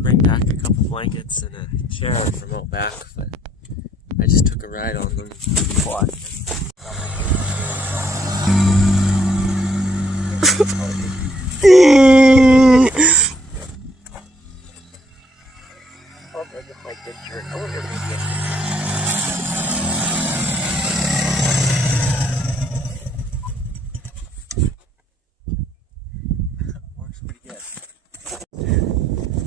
to bring back a couple blankets and a chair from out back, but I just took a ride on them. What? Oh, I get my good shirt. I wonder if I get works pretty good.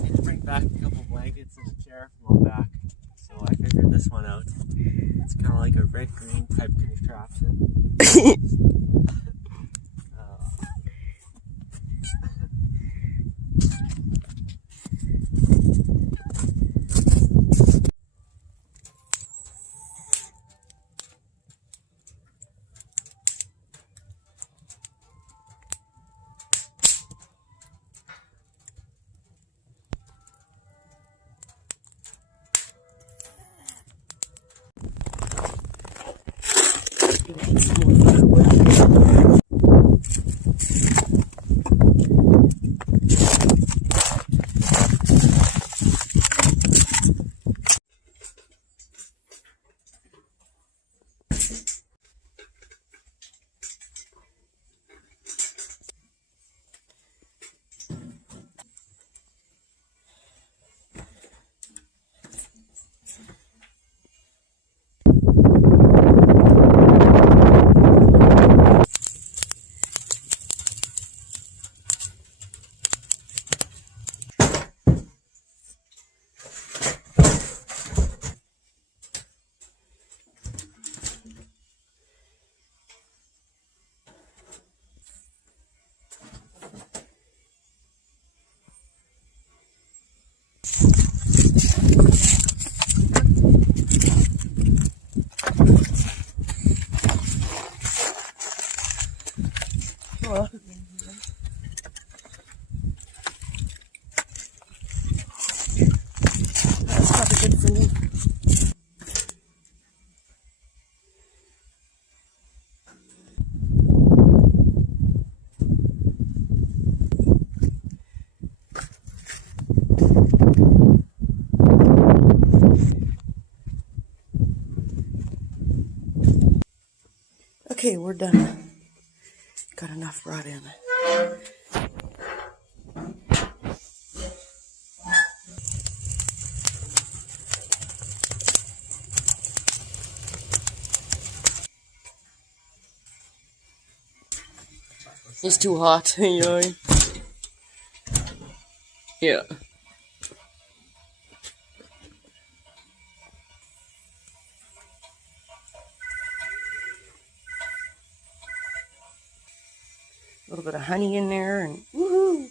Need to bring back a couple blankets and a chair from out back, so I figured this one out. It's kind of like a red-green type contraption. That's probably good for me. Okay, we're done. Got enough brought in. It's too hot, you know. Yeah. A little bit of honey in there and woohoo!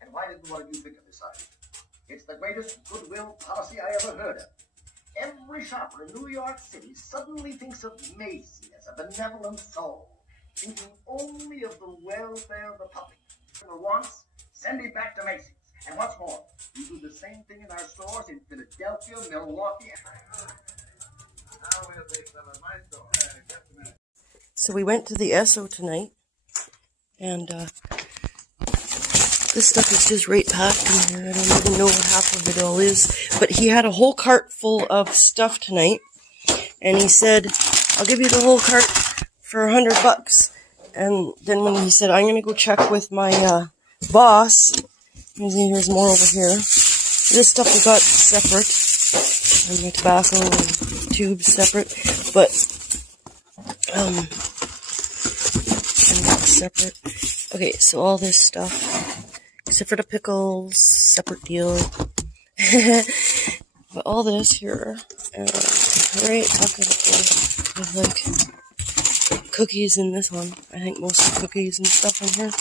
And why didn't one of you think of this idea? It's the greatest goodwill policy I ever heard of. Every shopper in New York City suddenly thinks of Macy as a benevolent soul, thinking only of the welfare of the public. Customer wants, send it back to Macy's. And what's more, we do the same thing in our stores in Philadelphia, Milwaukee, and now we'll take some at my store. Just a minute. So we went to the Esso tonight, and this stuff is just right packed in here. I don't even know what half of it all is. But he had a whole cart full of stuff tonight, and he said, I'll give you the whole cart for $100. And then when he said, I'm going to go check with my boss, here's more over here. This stuff we got separate, and my tobacco and tubes separate, but separate. Okay, so all this stuff, except for the pickles, separate deal. But all this here, right up in here, with like cookies in this one. I think most of the cookies and stuff in here.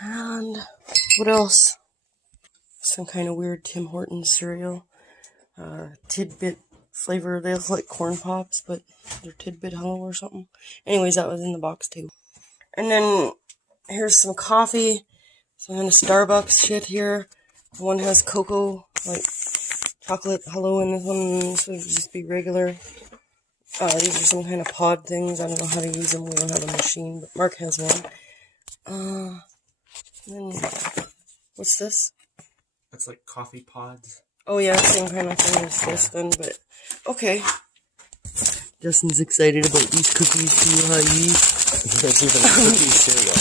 And what else? Some kind of weird Tim Hortons cereal. Tidbit flavor. They look like corn pops, but they're Tidbit Hollow or something. Anyways, that was in the box too. And then here's some coffee. Some kind of Starbucks shit here. One has cocoa, like chocolate hello, and this one would just be regular. These are some kind of pod things. I don't know how to use them. We don't have a machine, but Mark has one. And then, what's this? That's like coffee pods. Oh yeah, same kind of thing as this then, but okay. Justin's excited about these cookies too, There's even a cookie cereal.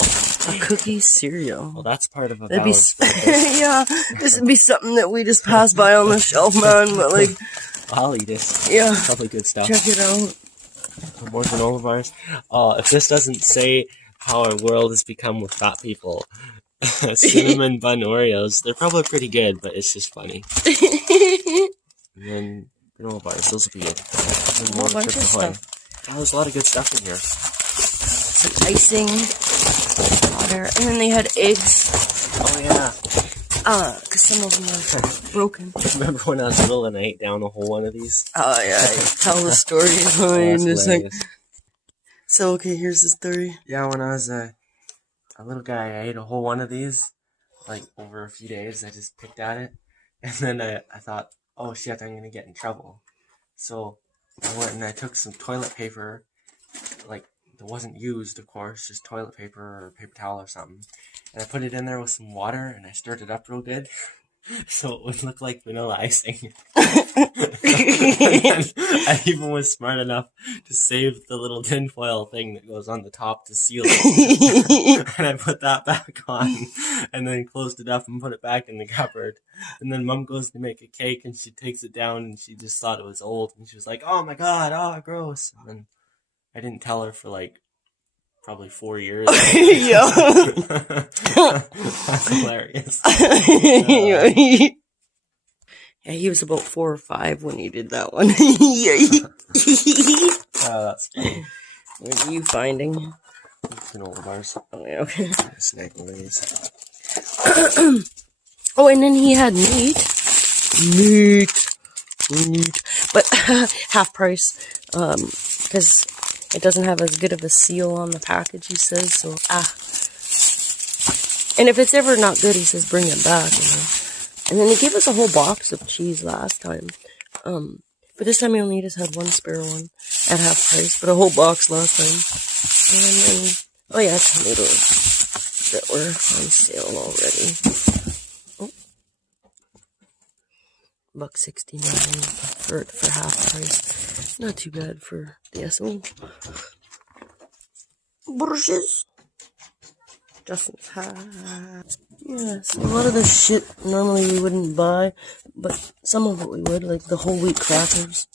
A cookie cereal. Well, that's part of a That'd be balance. yeah, this would be something that we just pass by on the shelf, man, but like... I'll eat it. Yeah. Probably good stuff. Check it out. More granola bars. If this doesn't say how our world has become with fat people, cinnamon bun Oreos, they're probably pretty good, but it's just funny. And then granola bars, those will be good. And A whole bunch of stuff. Oh, there's a lot of good stuff in here. Some icing, water, and then they had eggs. Oh yeah. Because some of them were broken. Remember when I was little and I ate down a whole one of these? Oh yeah, I tell the story behind this thing. So okay, here's the story. Yeah, when I was a little guy, I ate a whole one of these, like over a few days. I just picked at it, and then I thought, oh shit, I'm gonna get in trouble. So I went and I took some toilet paper, like that wasn't used, of course, just toilet paper or paper towel or something, and I put it in there with some water and I stirred it up real good, so it would look like vanilla icing. And I even was smart enough to save the little tinfoil thing that goes on the top to seal it. And I put that back on and then closed it up and put it back in the cupboard. And then Mom goes to make a cake and she takes it down and she just thought it was old. And she was like, oh my god, oh gross. And then I didn't tell her for like probably 4 years. Yeah. That's hilarious. Yeah, he was about 4 or 5 when he did that one. Yeah. Oh, that's funny. What are you finding? Granola bars. Oh, yeah, okay. Snack these. Oh, and then he had meat. But half price. Because it doesn't have as good of a seal on the package, he says. So, And if it's ever not good, he says, bring it back. You know? And then he gave us a whole box of cheese last time. But this time he only just had one spare one at half price, but a whole box last time. And then, oh yeah, tomatoes that were on sale already. Oh. $1.69 for half price. Not too bad for the SO. Brushes. Justin's hat. Yeah, so a lot of the shit normally we wouldn't buy, but some of it we would, like the whole wheat crackers.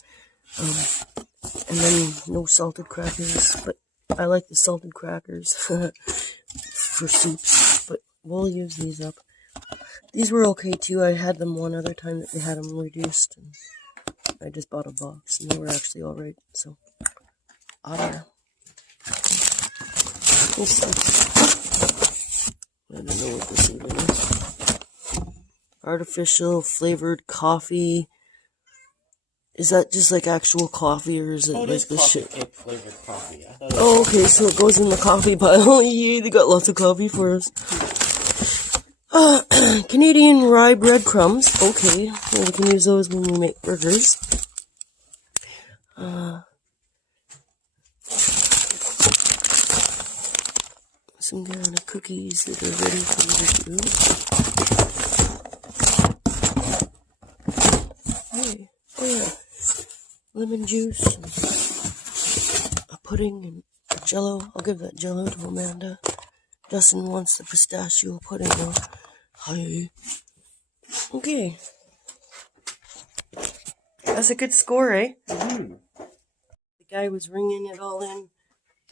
And then no salted crackers, but I like the salted crackers for soups, but we'll use these up. These were okay too. I had them one other time that they had them reduced, and I just bought a box, and they were actually alright, so out there. Cool stuff. I don't know what this even is. Artificial flavored coffee. Is that just like actual coffee, or is it like this shit? Cake flavored coffee. Oh, okay, so it goes in the coffee pile. Yay, they got lots of coffee for us. Canadian rye breadcrumbs. Okay, well, we can use those when we make burgers. Some kind of cookies that are ready for you to do. Hey, oh yeah, lemon juice, and a pudding, and a Jello. I'll give that Jello to Amanda. Justin wants the pistachio pudding though. Hi. Okay. That's a good score, eh? Mm-hmm. The guy was ringing it all in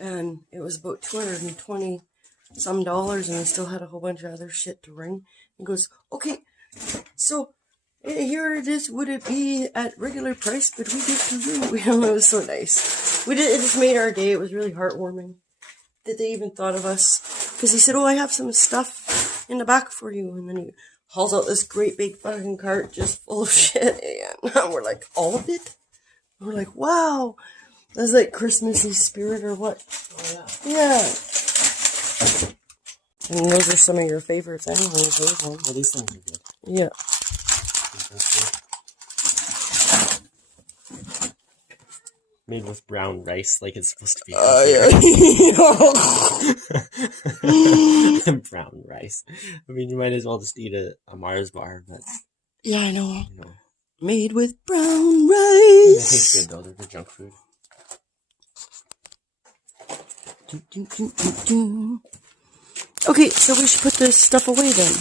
and it was about $220 some dollars, and he still had a whole bunch of other shit to ring. He goes, okay, so here it is. Would it be at regular price? But we give to you. It was so nice. It just made our day. It was really heartwarming that they even thought of us. Because he said, oh, I have some stuff in the back for you. And then he hauls out this great big fucking cart just full of shit. And we're like, all of it? And we're like, wow. That's like Christmassy spirit or what? Oh, Yeah. And those are some of your favorites anyways, those ones. Well, these things are good. Yeah. Made with brown rice, like it's supposed to be. Yeah. Brown rice. I mean, you might as well just eat a Mars bar, but. Yeah, I know. You know. Made with brown They rice. taste good though, they're good junk food. Okay, so we should put this stuff away then.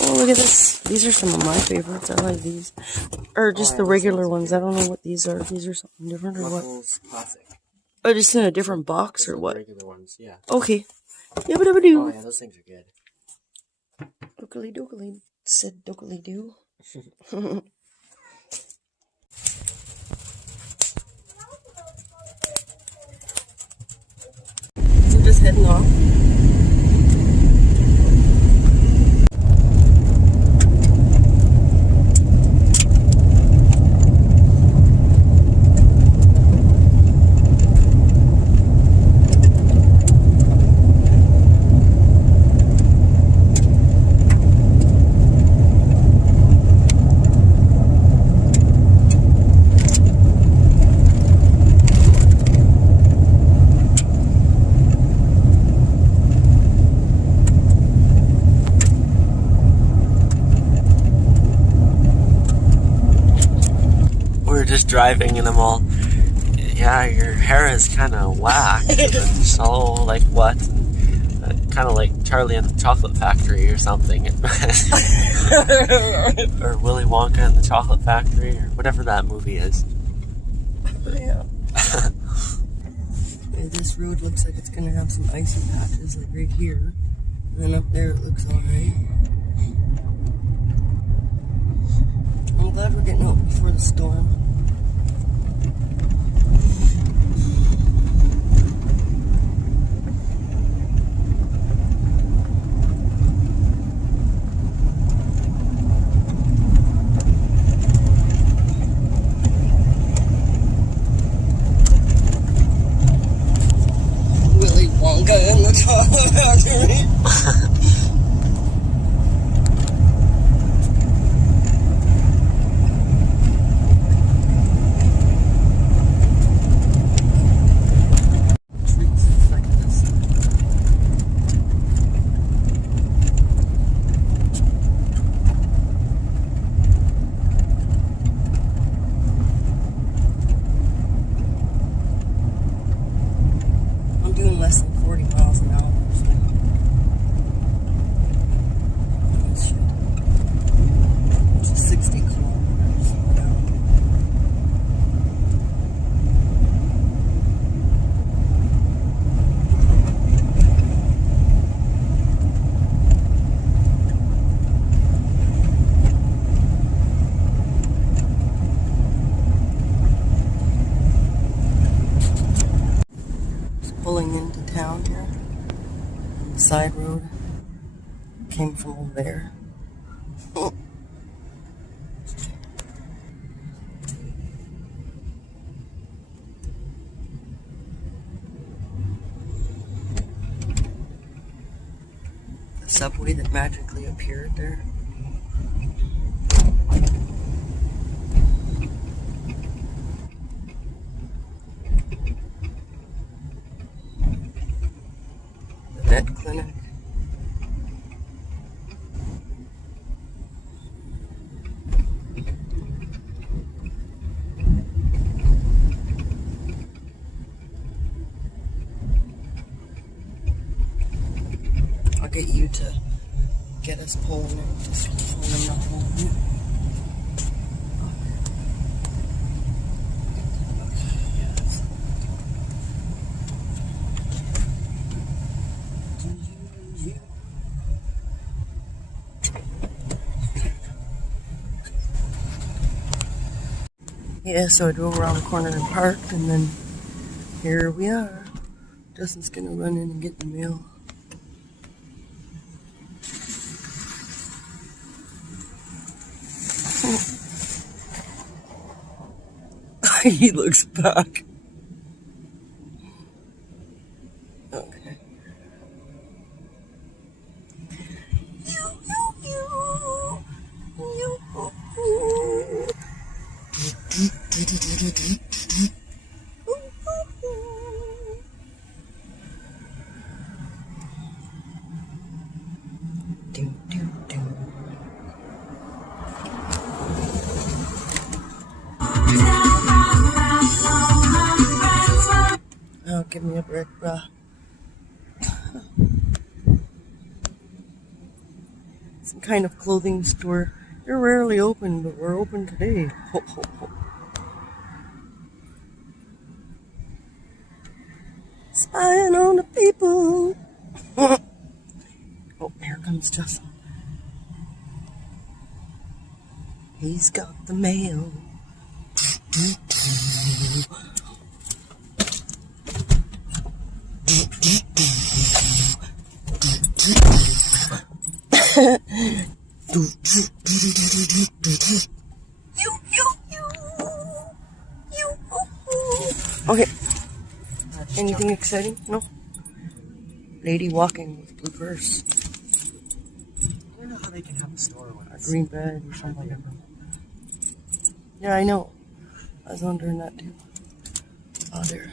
Oh, look at this. These are some of my favorites. I like these. Or just the regular ones. I don't know what these are. These are something different or what? Muffles Classic. Oh, just in a different box or what? Regular ones, yeah. Okay. Oh Yabba-dabba-doo. yeah, those things are good. Dookily-dookily. Said dookily-doo. So just heading off. Driving and I'm all, yeah, your hair is kind of whack. And so, like, what? And, kind of like Charlie and the Chocolate Factory or something. Or Willy Wonka and the Chocolate Factory, or whatever that movie is. Yeah. This road looks like it's gonna have some icy patches, like right here. And then up there it looks alright. I'm glad we're getting out before the storm. Willy Wonka in the Chocolate Factory. Less than 40 miles an hour. So. Which is 60 kilometers an hour. Pulling into town here. The side road came from over there. The subway that magically appeared there. Vet clinic. I'll get you to get us pulling in. Just when I'm not pulling in. Yeah, so I drove around the corner and parked, and then here we are. Justin's gonna run in and get the mail. He looks back. Okay. Oh, give me a break, bruh. Some kind of clothing store. They're rarely open, but we're open today. Ho, ho, ho. Spying on the people. Oh, here comes Justin. He's got the mail. Okay. Anything exciting? No? Lady walking with blue purse. I don't know how they can have a store with A green bag or something. Yeah, I know. I was wondering that too. Oh, there.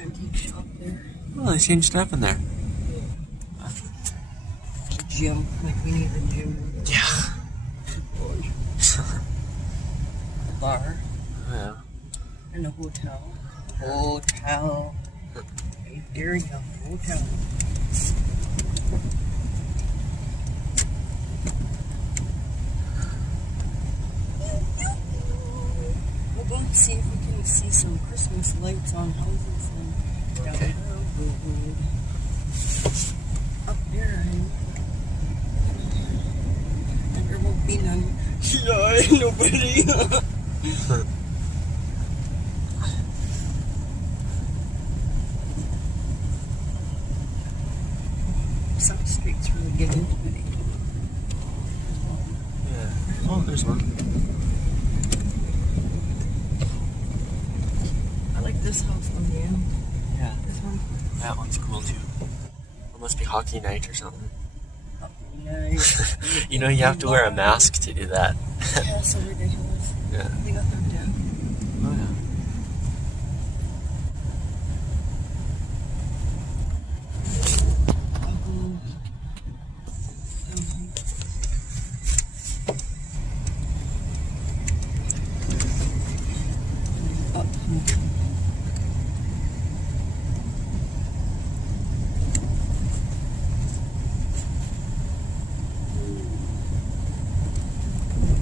Antique shop there. Oh, they changed stuff in there. Gym, like we need a gym. Yeah. Bar. Yeah. And a hotel. Hotel. Right there you go. Hotel. We'll go and see if we can see some Christmas lights on houses and down Okay. the road. Up there, and there won't be none. Yeah, nobody. Some streets really get into it. Yeah. Oh, there's one. I like this house on the end. Yeah. This one. That one's cool too. It must be hockey night or something. Nice. You know, you have to wear a mask to do that. Yeah, so ridiculous. Yeah. They got their debt. Oh, yeah.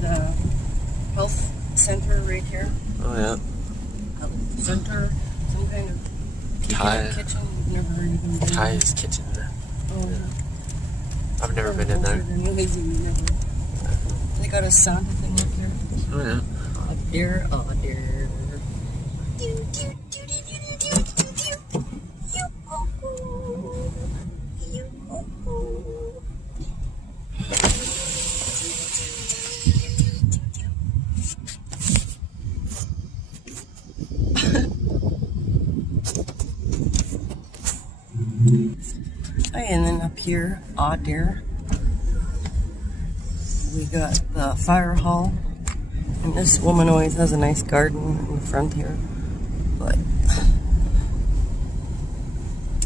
The health center right here. Oh, yeah. Health center, some kind of Thai. kitchen. We've never even been Thai's kitchen. Oh, I've never been in there. They got a Santa thing up here. Oh, yeah. Oh dear, oh dear. And then up here, oh dear, we got the fire hall, And this woman always has a nice garden in the front here. But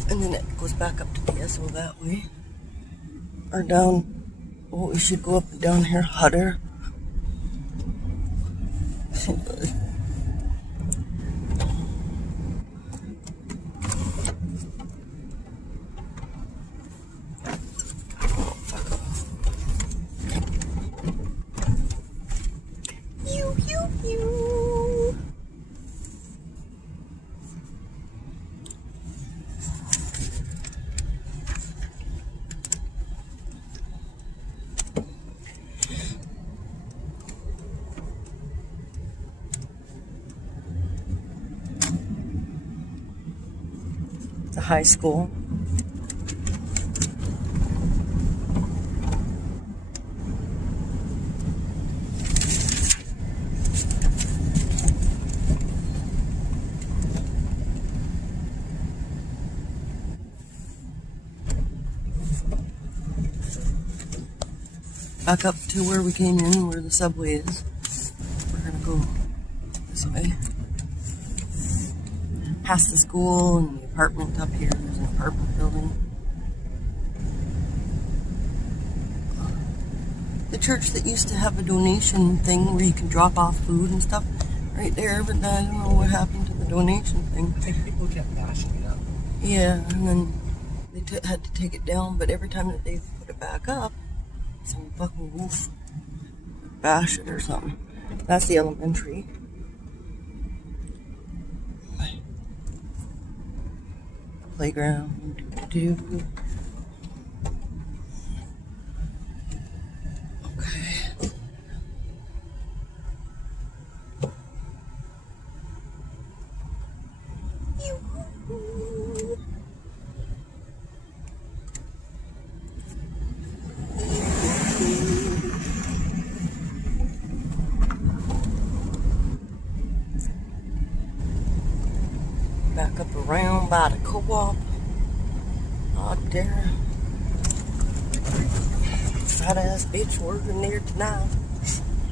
and then it goes back up to pecial that way. Or down, oh, we should go up and down here, Hutter. The high school. Back up to where we came in, where the subway is. We're gonna go this way. Past the school and the apartment up here. There's an apartment building. The church that used to have a donation thing where you can drop off food and stuff, right there, but I don't know what happened to the donation thing. I think people kept bashing it up. Yeah, and then they had to take it down, but every time that they put it back up, some fucking wolf bash it or something. That's the elementary. Playground. Okay. Back up around by the co-op. Out there. Fat ass bitch working there tonight.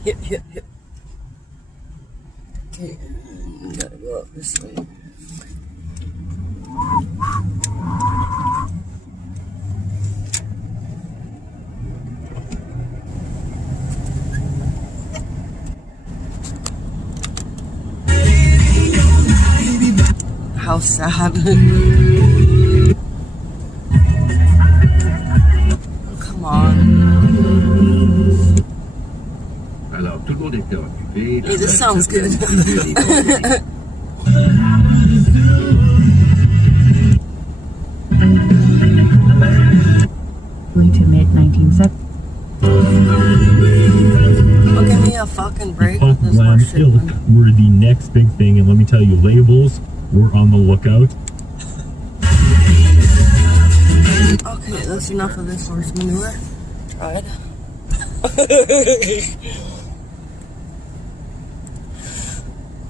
Hip, hip, hip. Okay, gotta go up this way. How sad. Come on. Hey, this sounds good. Going to mid-1970s. Oh, give me a fucking break Pop with this Glam bullshit. Ilk were the next big thing, and let me tell you, labels were on the lookout. Okay, that's enough of this horse manure. Tried.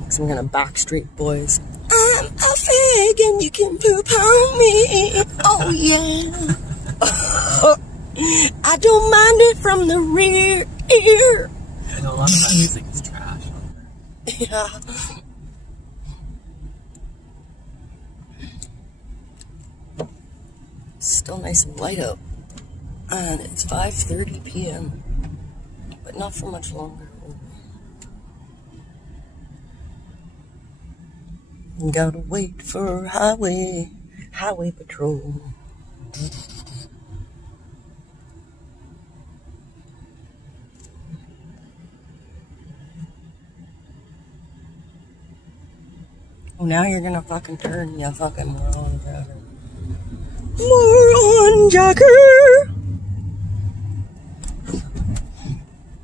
So I'm gonna Backstreet Boys. I'm a fig and you can poop on me. Oh yeah. I don't mind it from the rear ear. I know a lot of that music is trash on there. Yeah. Still nice and light out. And it's 5:30 p.m. But not for much longer. Gotta wait for highway patrol. Oh, now you're gonna fucking turn, you fucking moron jacker. Moron jacker!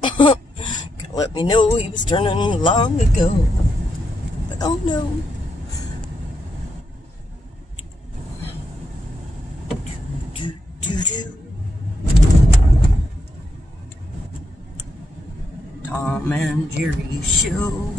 Gotta let me know he was turning long ago. But oh no. Tom and Jerry show.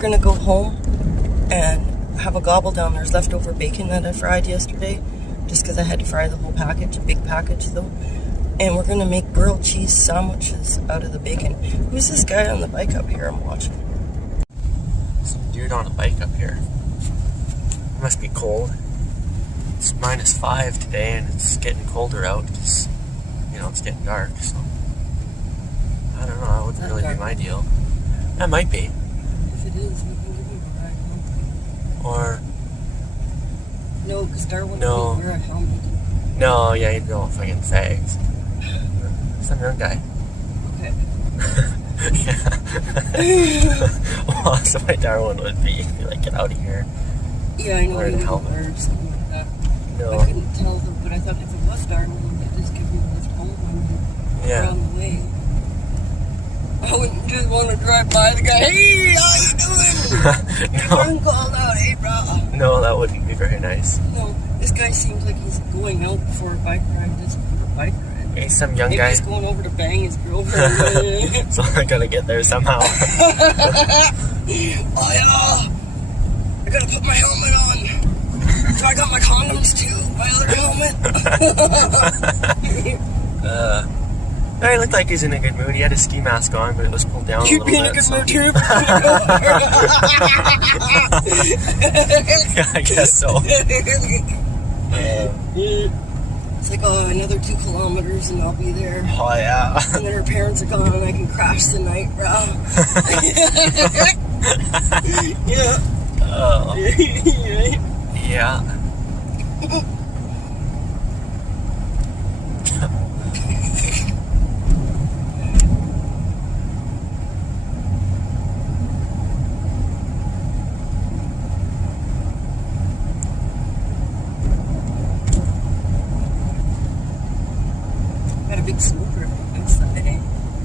we're gonna go home and have a gobble down. There's leftover bacon that I fried yesterday, just because I had to fry the whole package, a big package though. And we're gonna make grilled cheese sandwiches out of the bacon. Who's this guy on the bike up here I'm watching? Some dude on a bike up here. It must be cold. It's -5 today, and it's getting colder out because, you know, it's getting dark. So I don't know. That wouldn't really be my deal. That might be. If it is, we can give him a ride home. Or no, because Darwin No. wear a helmet. no, yeah, you don't fucking fags. Some young guy. Okay. Yeah. Well, that's the way Darwin would be. He'd be like, get out of here. Yeah, I know Wear he the would helmet. wear something like that. No. I couldn't tell them, but I thought if it was Darwin, we could just give me a lift home when we're Yeah. on the way. I wouldn't just want to drive by the guy. Hey, how you doing? Your phone called out, hey, bro. No, that wouldn't be very nice. No, this guy seems like he's going out for a bike ride, just for a bike ride. Hey, some young Maybe guy. he's going over to bang his girlfriend. So I gotta get there somehow. Oh yeah, I gotta put my helmet on. So I got my condoms too, my other helmet. He looked like he's in a good mood. He had his ski mask on, but it was pulled down You'd a be little in a bit. good mood too. Yeah, I guess so. It's like, oh, another 2 kilometers and I'll be there. Oh yeah. And then her parents are gone and I can crash the night, bro. Yeah. Oh. Yeah. Got a big smoker outside, eh?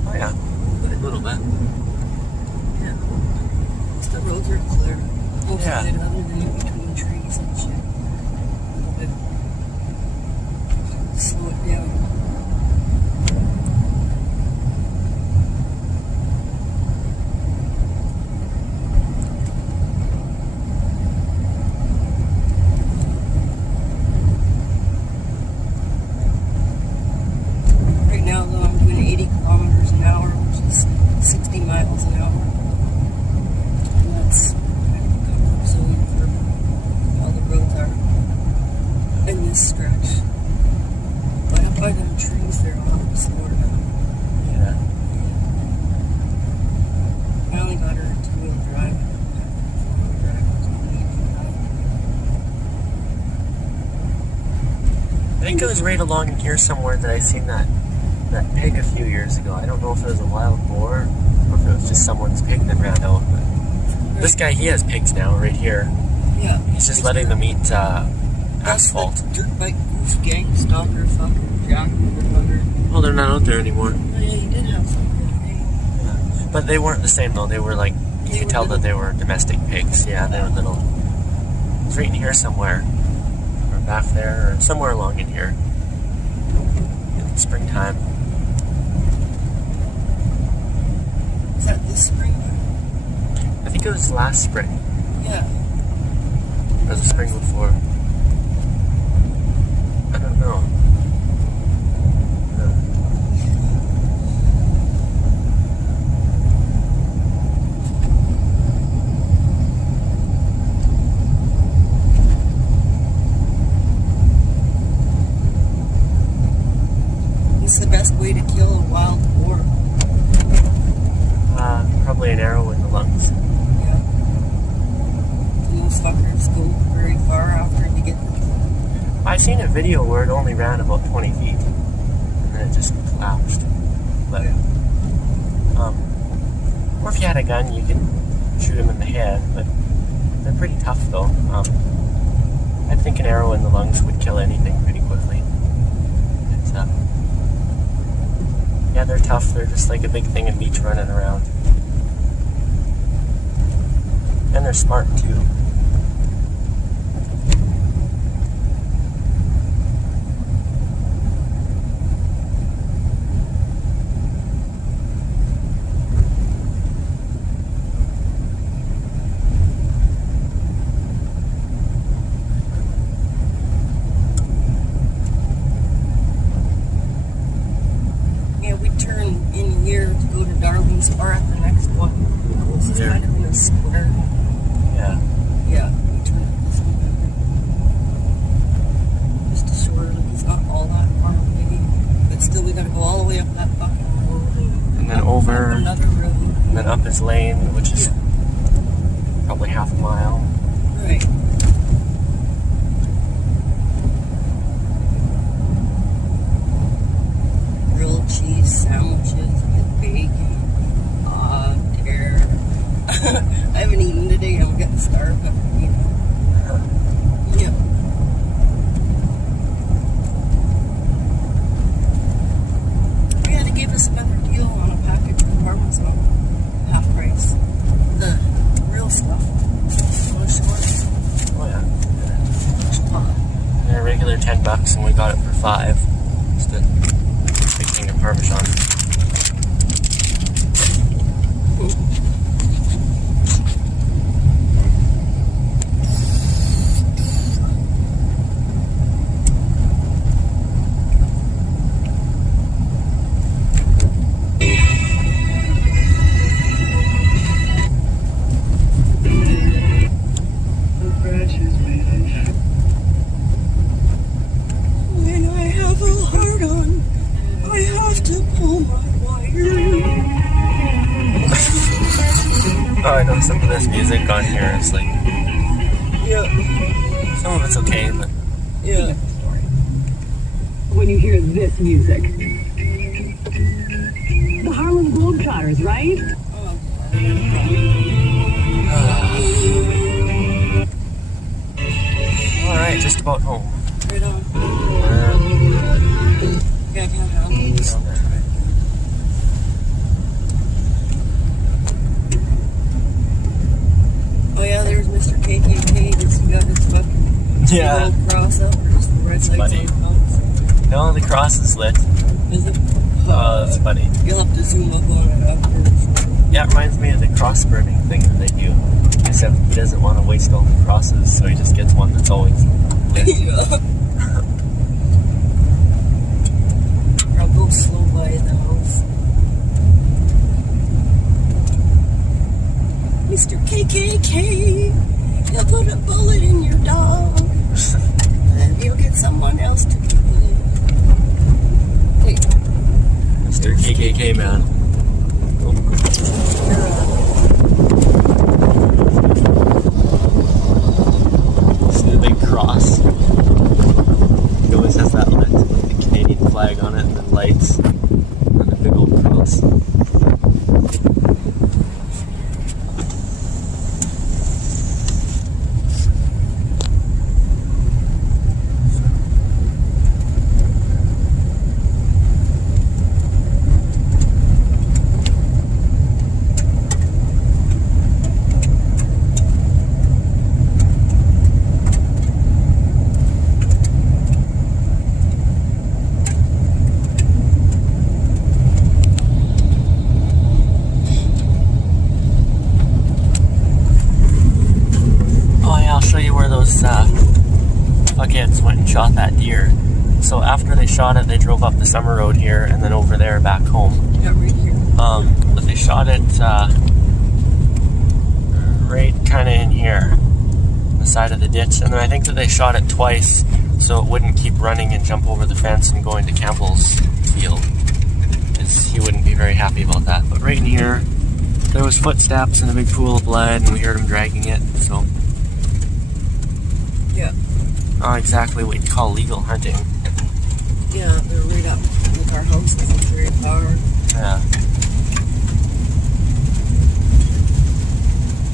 Oh yeah. A little bit. Yeah. The roads are clear. Most Yeah. of it, other than in between trees and shit. A little bit. Slow it down. Right now, though, I'm doing 80 kilometers an hour, which is 60 miles an hour. And that's kind of a comfort zone for how the roads are in this stretch. But up by them trees, they're all slower now. Yeah. I only got her two-wheel drive. Four-wheel drive was what I need for that. I think it was right along in here somewhere that I seen that pig a few years ago. I don't know if it was a wild boar or if it was just someone's pig that ran out. But this guy, he has pigs now right here. Yeah. He's just letting them eat That's asphalt. the dirt bike goof gang stalker fucking Jack Overhunter. Well, they're not out there anymore. Oh yeah, he did have some good, But they weren't the same though. They were like, you They could were tell that little. they were domestic pigs. Yeah, they were little. It's right in here somewhere. Or back there, or somewhere along in here. In springtime. Is that this spring? I think it was last spring. Yeah. Or the spring before. I don't know. What's the best way to kill a wild boar? Probably an arrow in the lungs. Yeah. And those fuckers go very far after you get them. I've seen a video where it only ran about 20 feet. And then it just collapsed. But, or if you had a gun, you could shoot him in the head. But they're pretty tough though. I think an arrow in the lungs would kill anything pretty quickly. It's, yeah, they're tough. They're just like a big thing of meat running around. And they're smart too. go to Darwin's or at the next one. This is There. kind of in a square. Yeah. Yeah, we turn it this way. Just to short it, it's not all that far away. But still, we gotta go all the way up that fucking road. And then up over, another road. and then up his lane, which is probably half a mile. Right. Grilled cheese sandwiches with bacon. Ah, dear. I haven't eaten today. I'm getting starved after eating. Yep. Yeah, they gave us another deal on a package of Parmesan. Half price. The real stuff. Want to show it? Oh yeah. Ah. They're regular $10 and we got it for $5. Just a big thing of Parmesan. When I have a heart on, I have to pull my wire. Oh, I know some of this music on here is like, Yeah, some of it's okay, but yeah. When you hear this music. The Harlem Globetrotters, right? alright, just about home. Right on. Uh, Yeah, I can't handle this. down there. Oh yeah, there's Mr. KKK. Just got his fucking Yeah. little cross up. Or just the red lights funny. on the No, the cross is lit. Is it? Oh, that's funny. You'll have to zoom up on it afterwards. Yeah, it reminds me of the cross burning thing that they do. Except he doesn't want to waste all the crosses, so he just gets one that's always lit. Yeah. I'll go slow by the house. Mr. KKK, he'll put a bullet in your dog, and he'll get someone else to do it. Hey, Mr. KKK man. See the big cross? He always has that lit with the Canadian flag on it and then lights and a big old cross. Fuckheads went and shot that deer. So after they shot it, they drove up the summer road here and then over there back home. Yeah, right here. But they shot it right kind of in here, the side of the ditch. And then I think that they shot it twice so it wouldn't keep running and jump over the fence and go into Campbell's field. He wouldn't be very happy about that. But right in here, there was footsteps and a big pool of blood, and we heard him dragging it. So. Yeah. Not exactly what you'd call legal hunting. Yeah, they're right up with our house. It's very far. Yeah.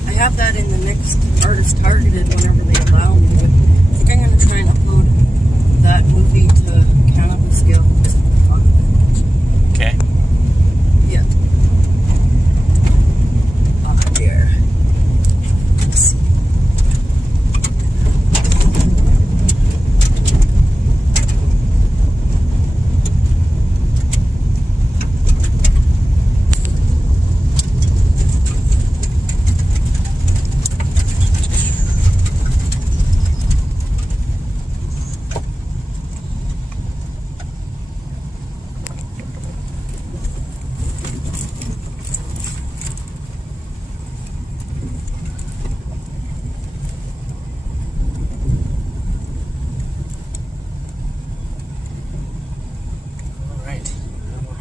I have that in the next artist targeted whenever they allow me. But I think I'm going to try and upload that movie to CannabisGal just for fun. Okay. Yeah. Ah, dear. Let's see.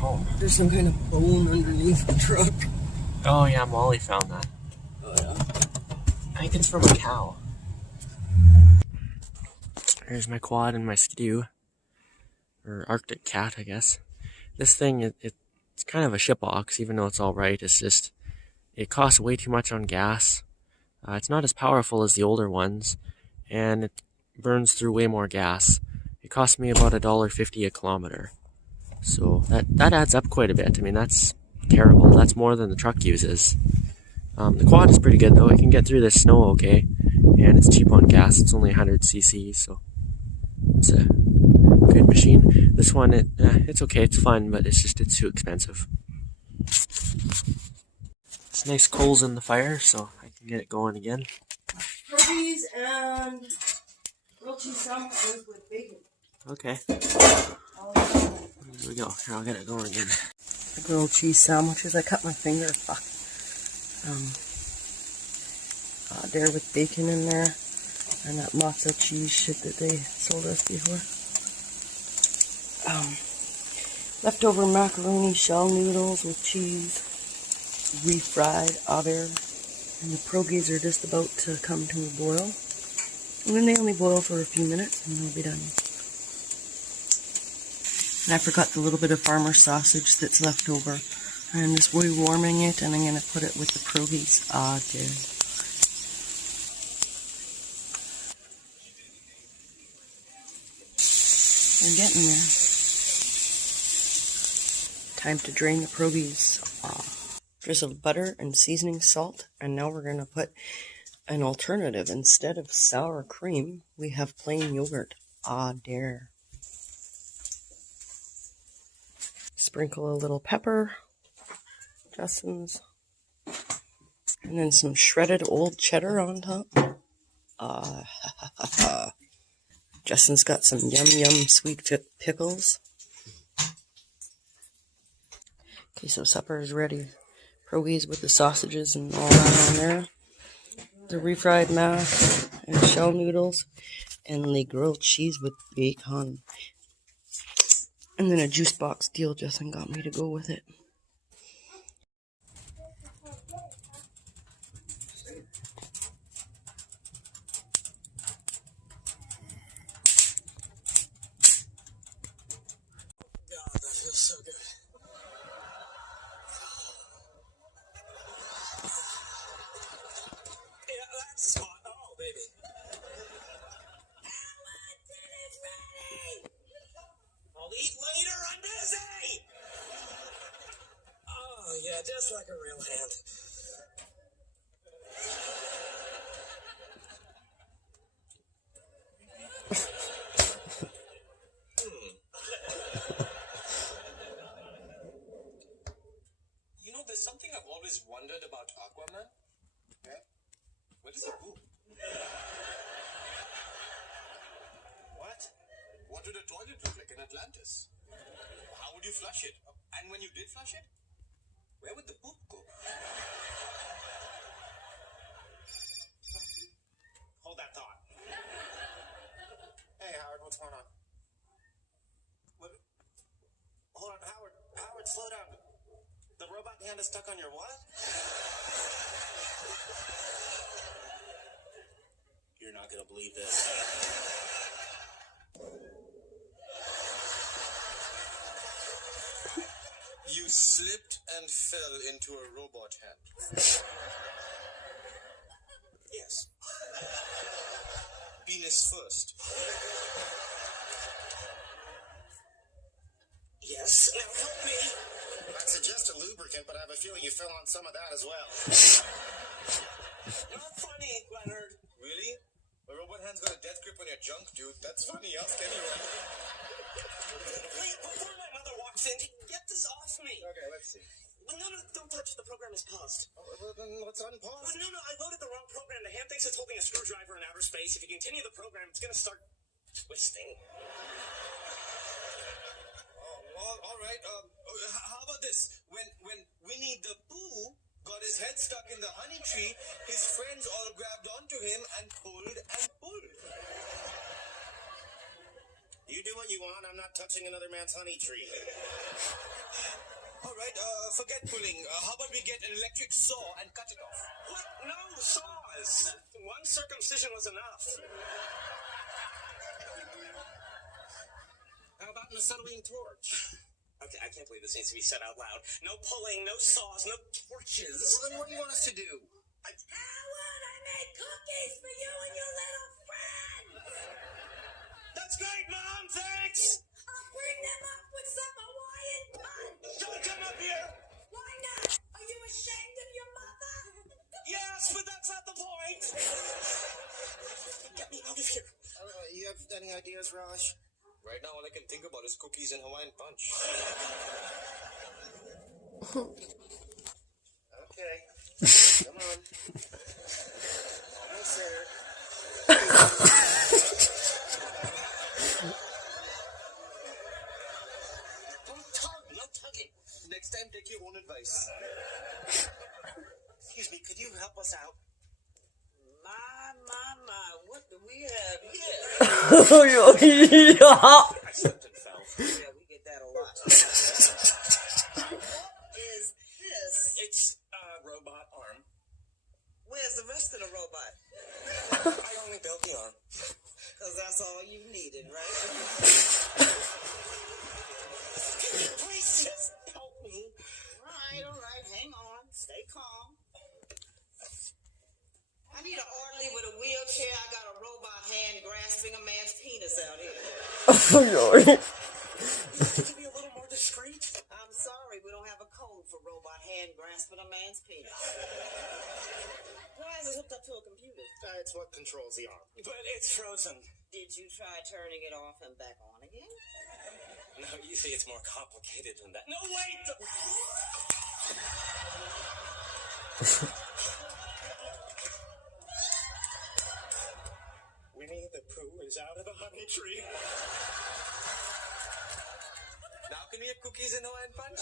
home? There's some kind of bone underneath the truck. Oh yeah, Molly found that. Oh yeah. I think it's from a cow. Here's my quad and my Skidoo. Or Arctic Cat, I guess. This thing, it's kind of a shitbox, even though it's alright. It's just, it costs way too much on gas. It's not as powerful as the older ones, and it burns through way more gas. It cost me about $1.50 a kilometer. So that adds up quite a bit. I mean, that's terrible. That's more than the truck uses. The quad is pretty good though. It can get through this snow okay, and it's cheap on gas. It's only 100 cc, so it's a good machine. This one, it's okay. It's fun, but it's too expensive. It's nice coals in the fire, so I can get it going again. Cookies and grilled cheese sandwiches with bacon. Okay. Here we go. Here, I'll get it going again. The grilled cheese sandwiches. I cut my finger. Fuck. There with bacon in there, and that mozzarella cheese shit that they sold us before. Leftover macaroni shell noodles with cheese, refried other, and the pierogies are just about to come to a boil. And then they only boil for a few minutes, and they'll be done. And I forgot the little bit of farmer sausage that's left over. I'm just rewarming it, and I'm going to put it with the pierogies. Dear. We're getting there. Time to drain the pierogies. Drizzle butter and seasoning salt, and now we're going to put an alternative. Instead of sour cream, we have plain yogurt. Dear. Sprinkle a little pepper, Justin's, and then some shredded old cheddar on top. Justin's got some yum sweet pickles. Okay, so supper is ready. Pierogies with the sausages and all that on there. The refried mash and shell noodles, and the grilled cheese with bacon. And then a juice box deal Justin got me to go with it. God, that feels so good. Yeah, that's the spot. Oh, baby. I'll eat later, I'm busy! Oh, yeah, just like a real hand. You know, there's something I've always wondered about Aquaman. Yeah? Where does he poop? What? What would a toilet look like in Atlantis? How would you flush it? And when you did flush it, where would the poop go? Hold that thought. Hey, Howard, what's going on? What? Hold on, Howard. Howard, slow down. The robot hand is stuck on your what? You're not gonna believe this. You slipped and fell into a robot hand. Yes. Penis first. Yes. Now help me. I'd suggest a lubricant, but I have a feeling you fell on some of that as well. Not funny, Leonard. Really? A robot hand's got a death grip on your junk, dude. That's funny. Ask anyone. Wait, before my mother walks in, get this off me. Okay, let's see. Well, no, don't touch. The program is paused. Oh, well, then let's unpause. Oh, no, I loaded the wrong program. The hand thinks it's holding a screwdriver in outer space. If you continue the program, it's going to start twisting. All right. How about this? When Winnie the Pooh got his head stuck in the honey tree, his friends all grabbed onto him and pulled and pulled. You do what you want. I'm not touching another man's honey tree. right, forget pulling. How about we get an electric saw and cut it off? What? No, saws. One circumcision was enough. How about an acetylene torch? Okay, I can't believe this needs to be said out loud. No pulling, no saws, no torches. Well, then what do you want us to do? How would I make cookies for you and your little friend? That's great, Mom, thanks! I'll bring them up with some Hawaiian punch. Don't come up here! Why not? Are you ashamed of your mother? Yes, but that's not the point! Get me out of here. You have any ideas, Raj? Right now, all I can think about is cookies and Hawaiian punch. Okay. Come on. Almost there. Don't tug. No tugging. Next time, take your own advice. Excuse me, could you help us out? My, what do we have here? Yeah. I slipped and fell. Yeah, we get that a lot. What is this? It's a robot arm. Where's the rest of the robot? I only built the arm. Because that's all you needed, right? Please just help me. All right, hang on. Stay calm. I need an orderly with a wheelchair. I got a robot hand grasping a man's penis out here. Could you be a little more discreet? I'm sorry, we don't have a code for robot hand grasping a man's penis. Why is it hooked up to a computer? It's what controls the arm. But it's frozen. Did you try turning it off and back on again? No, you see, it's more complicated than that. No, wait! Winnie the Pooh is out of the honey tree. Now can we have cookies and Hawaiian punch?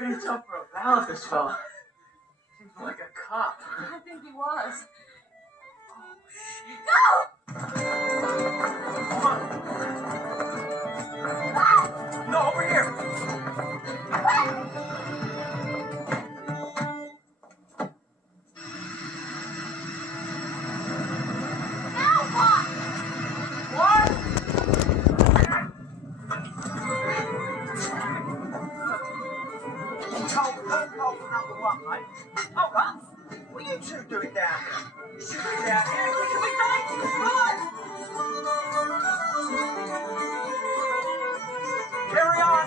Pretty tough for a pal, this fella. Seems like a cop. I think he was. No, over here. Hold up. What are you two doing down here? Shooting down here? Can we fight? Run! Carry on.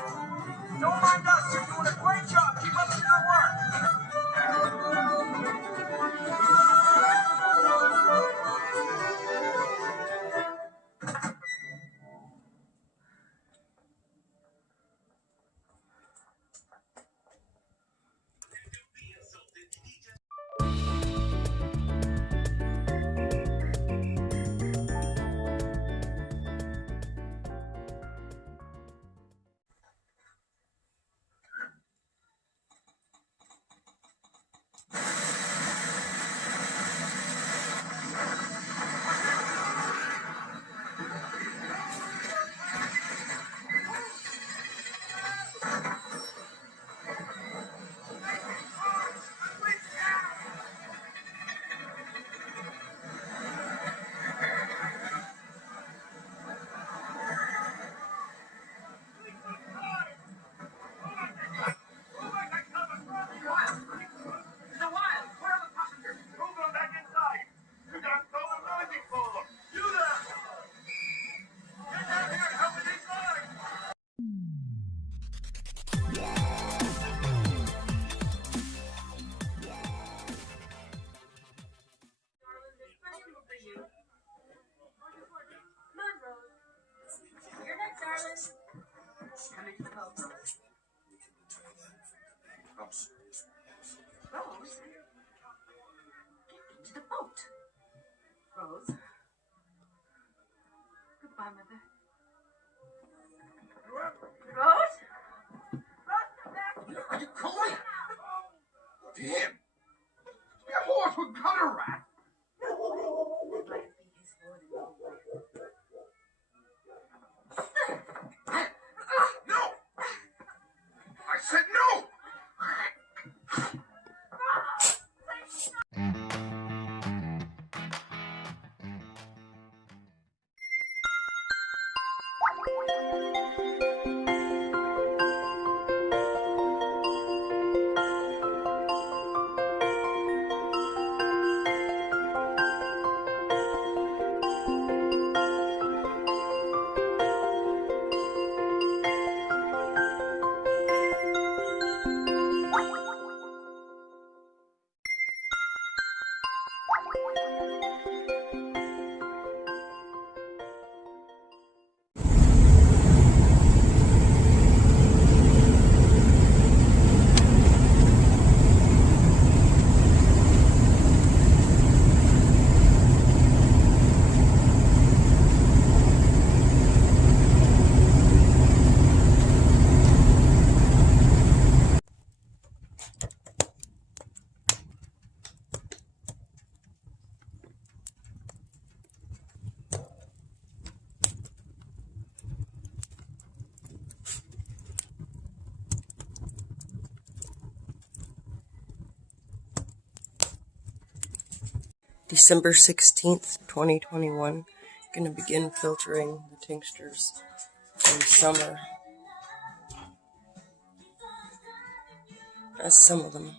Don't mind us. You're doing a great job. Keep up the good work. Rose? Get into the boat. Rose? Goodbye, Mother. Rose? Rose, come back! Are you calling? Damn. That horse would cut a rat. No! I said no! December 16th, 2021. Gonna begin filtering the tinctures in summer. That's some of them.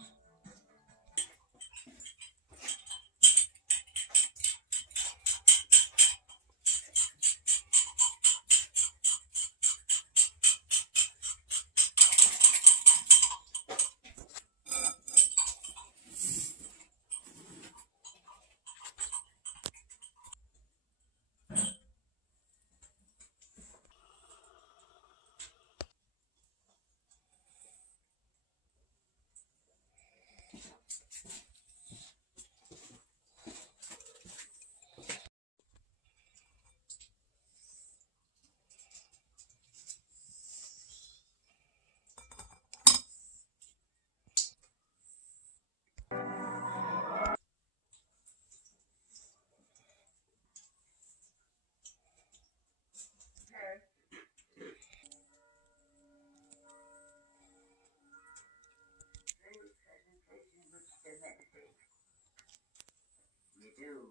do.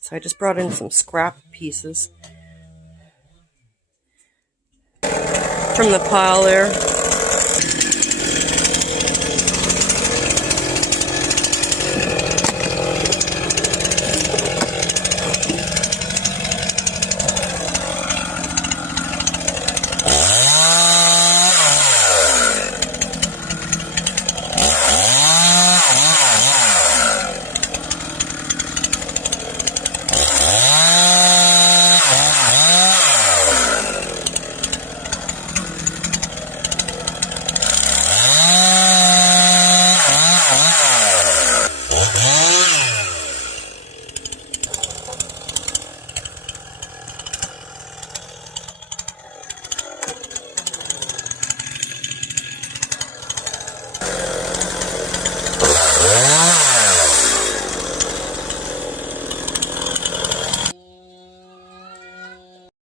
So I just brought in some scrap pieces from the pile there.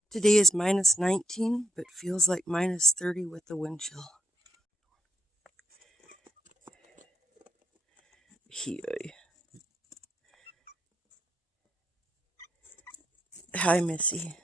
Today is minus 19, but feels like minus 30 with the wind chill. Here. Hi, Missy.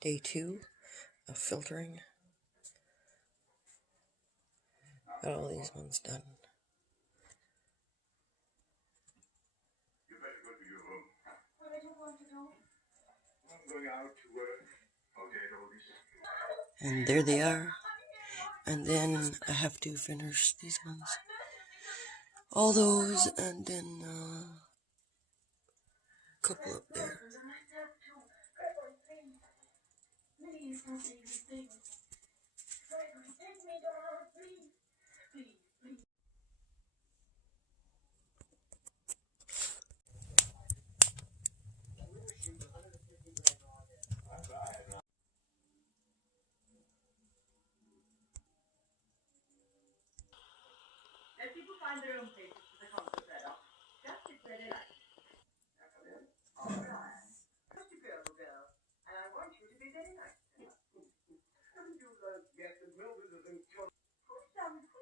Day 2 of filtering. Got all these ones done. You better go to your room. What do you want to do? I'm going out to work. Okay, Lovis. And there they are. And then I have to finish these ones. All those, and then a couple up there. Please don't say these things. Gregory, take me down, please. Please, please. Let people find their own places for the concert better. Just sit where they like. All right. Just a girl, and I want you to be very nice. Haven't you learned yet that Melvin is in your... Who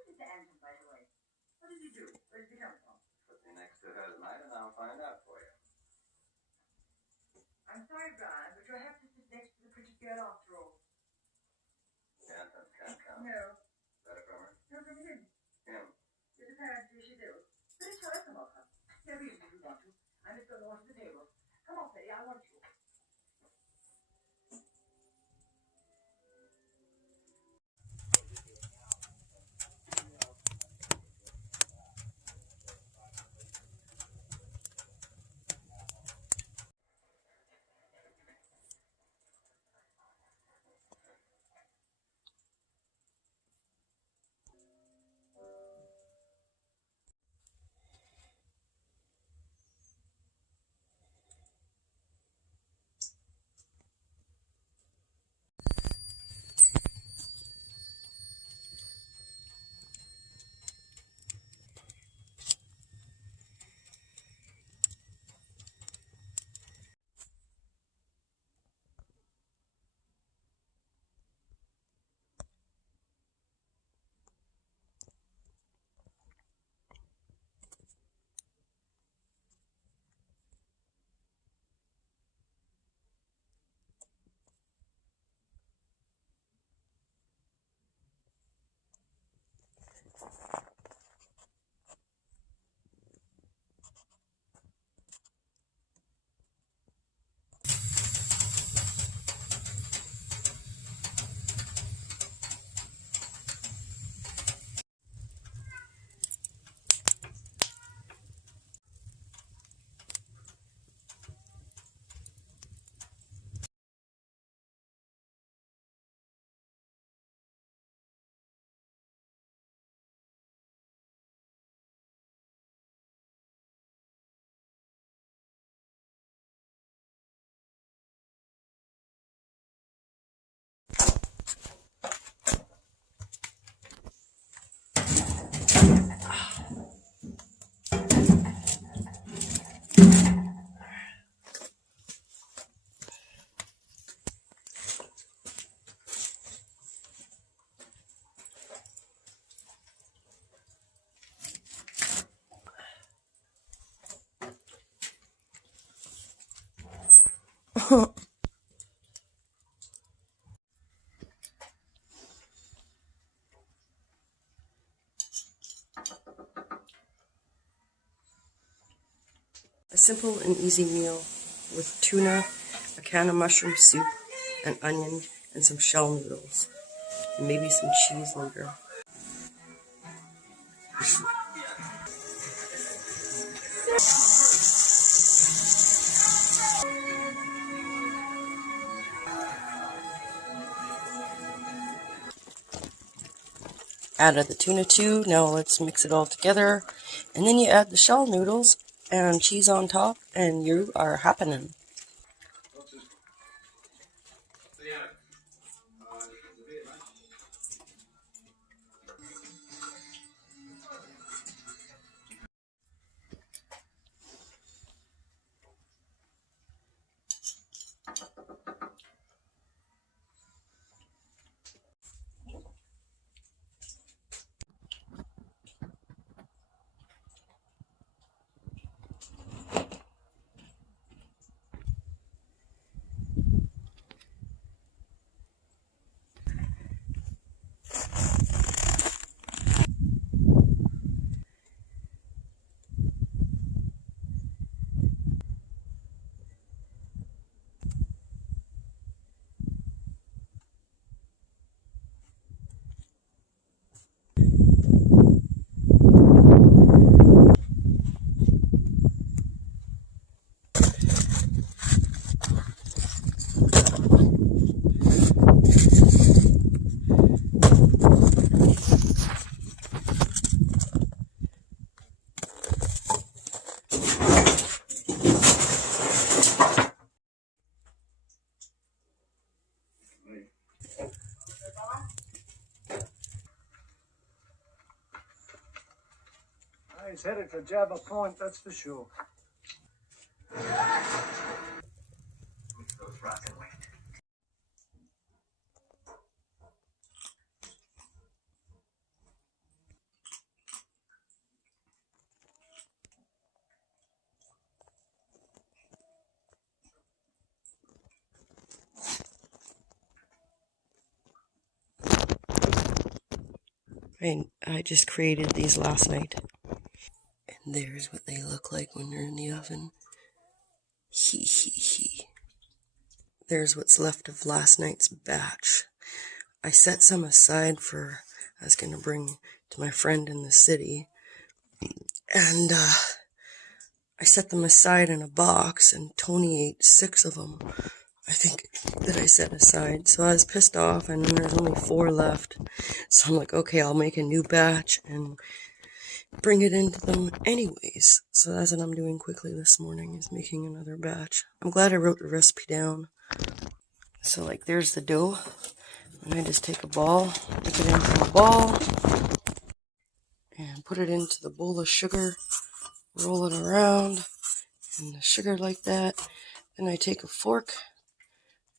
did the anthem, by the way? What did he do? Where did he come from? Put me next to her tonight and I'll find out for you. I'm sorry, Brian, but you'll have to sit next to the pretty girl after all. The anthem can't come. No. Is that from her? No, from him. Him? Yes, apparently she do. But it's all right, come on, come. No reason if you want to. I'm just going to wash the table. Come on, Betty, I want you. A simple and easy meal with tuna, a can of mushroom soup, an onion, and some shell noodles, and maybe some cheese later. Added the tuna too. Now let's mix it all together, and then you add the shell noodles and cheese on top, and you are happening. He's headed for Jabba Point, that's for sure. I just created these last night. And there's what they look like when they're in the oven. Hee hee hee. There's what's left of last night's batch. I set some aside for, I was going to bring to my friend in the city. And I set them aside in a box, and Tony ate 6 of them, I think, that I set aside. So I was pissed off, and then there's only 4 left. So I'm like, okay, I'll make a new batch and bring it into them anyways. So that's what I'm doing quickly this morning, is making another batch. I'm glad I wrote the recipe down. So like, there's the dough, and I just take a ball, dip it into a ball, and put it into the bowl of sugar, roll it around in the sugar like that. Then I take a fork,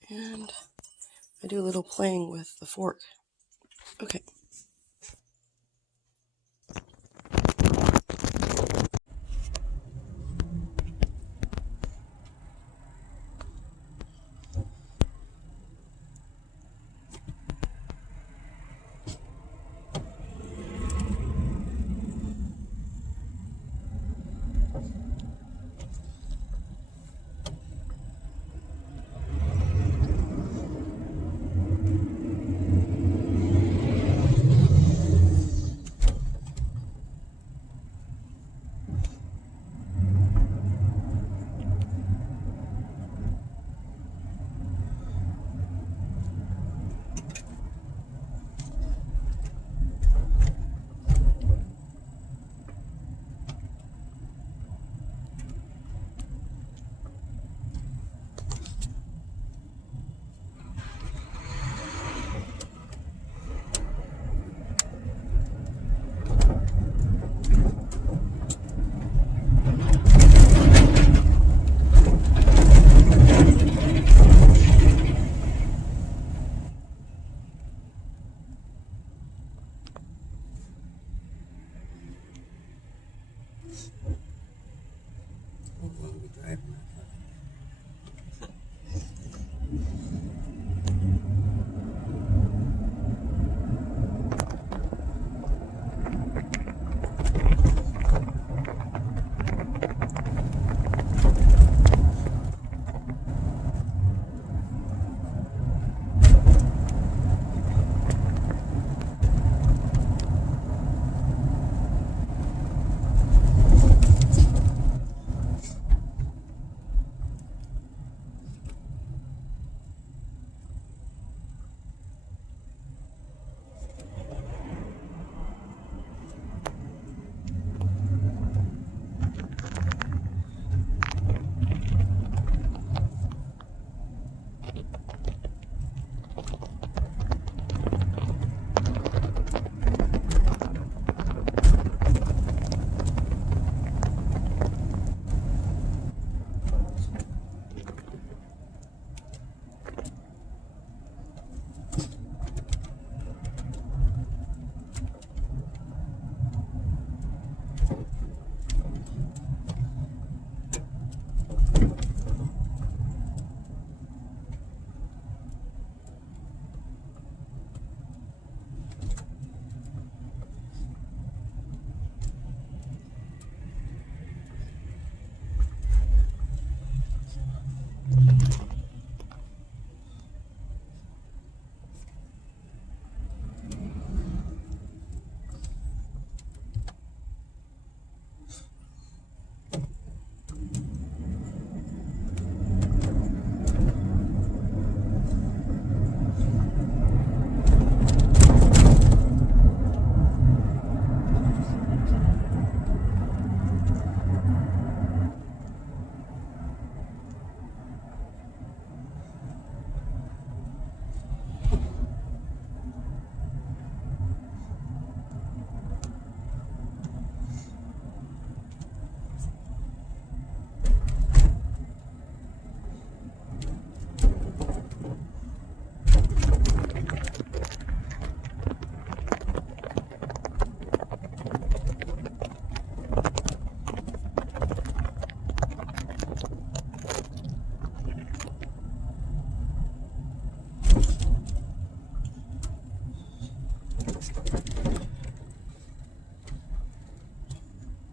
and I do a little playing with the fork. Okay.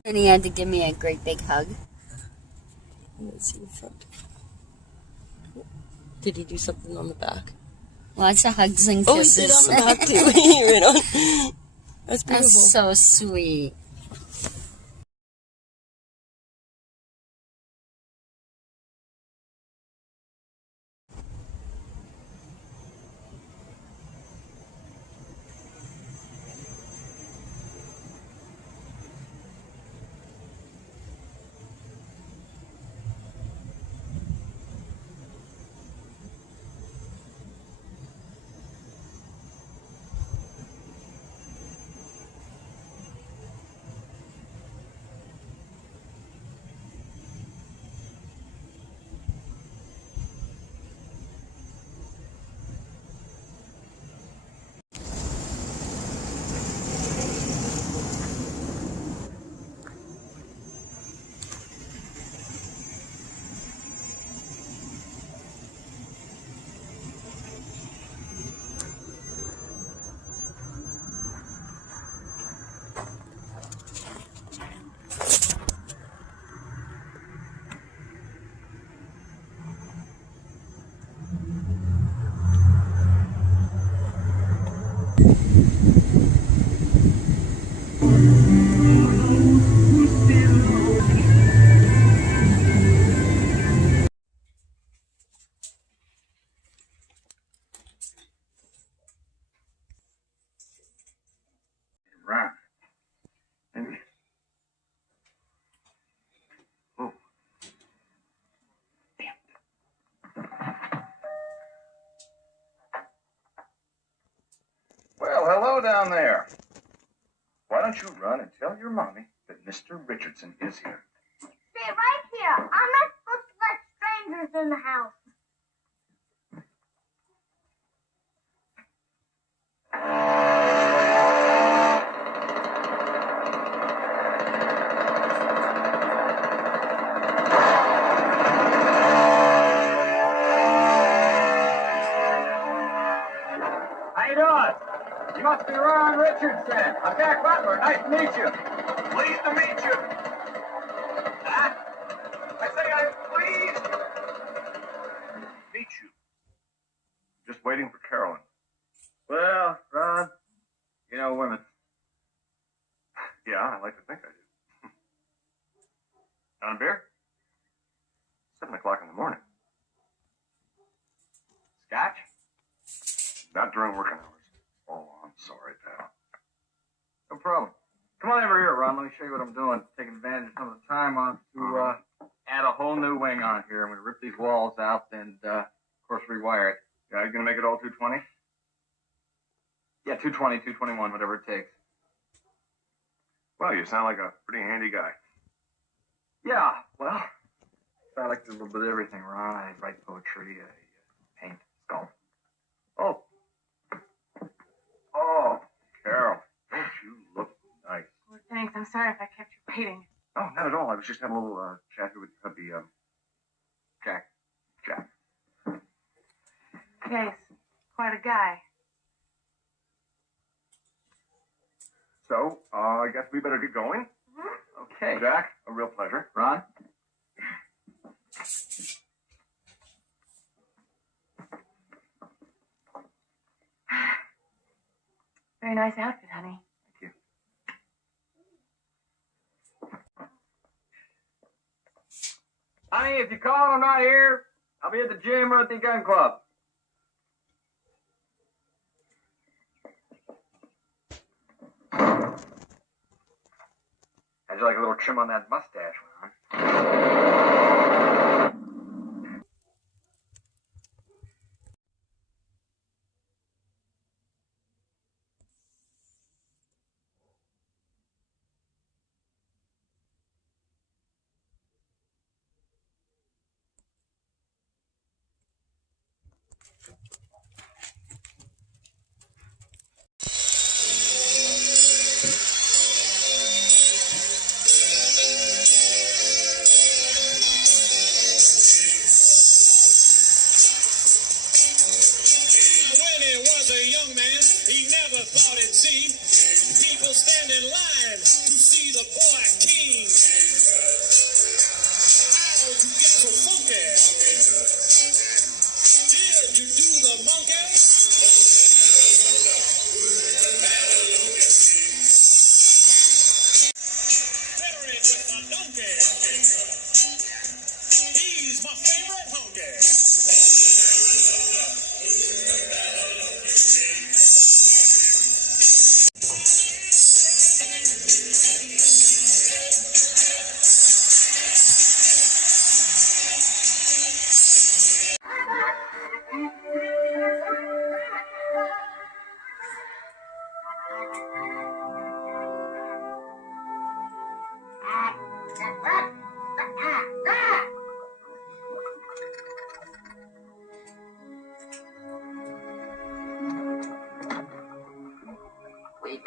And he had to give me a great big hug. Let's see in front. Did he do something on the back? Lots of hugs and Oh, he kisses. did on the back too. Right on. That's beautiful. That's so sweet. Right. Maybe. Oh. Well, hello down there. Why don't you run and tell your mommy that Mr. Richardson is here? Stay right here. I'm not supposed to let strangers in the house. How you doing? You must be Ron Richardson. I'm Jack Butler. Nice to meet you. Pleased to meet you. Huh? I say I'm pleased to meet you. Just waiting for Carolyn. Well, Ron, you know women. Yeah, I like to think I do. On a beer? 7 o'clock in the morning. Scotch? Not during working hours. Oh, I'm sorry, pal. No problem. Come on over here, Ron. Let me show you what I'm doing. Taking advantage of some of the time on to add a whole new wing on here. I'm going to rip these walls out and, of course, rewire it. Yeah, you gonna make it all 220? Yeah, 220, 221, whatever it takes. Well, you sound like a pretty handy guy. Yeah, well, I like to do a little bit of everything, Ron. I write poetry, I paint, sculpt. Oh. Oh, Carol, don't you look nice? Well, thanks. I'm sorry if I kept you waiting. Oh, not at all. I was just having a little chat here with hubby, Jack. Jack. Yes, quite a guy. So, I guess we better get going. Mm-hmm. Okay. Jack, a real pleasure. Ron? Very nice outfit, honey. Thank you. Honey, if you call and I'm not here, I'll be at the gym or at the gun club. How'd you like a little trim on that mustache, Ron?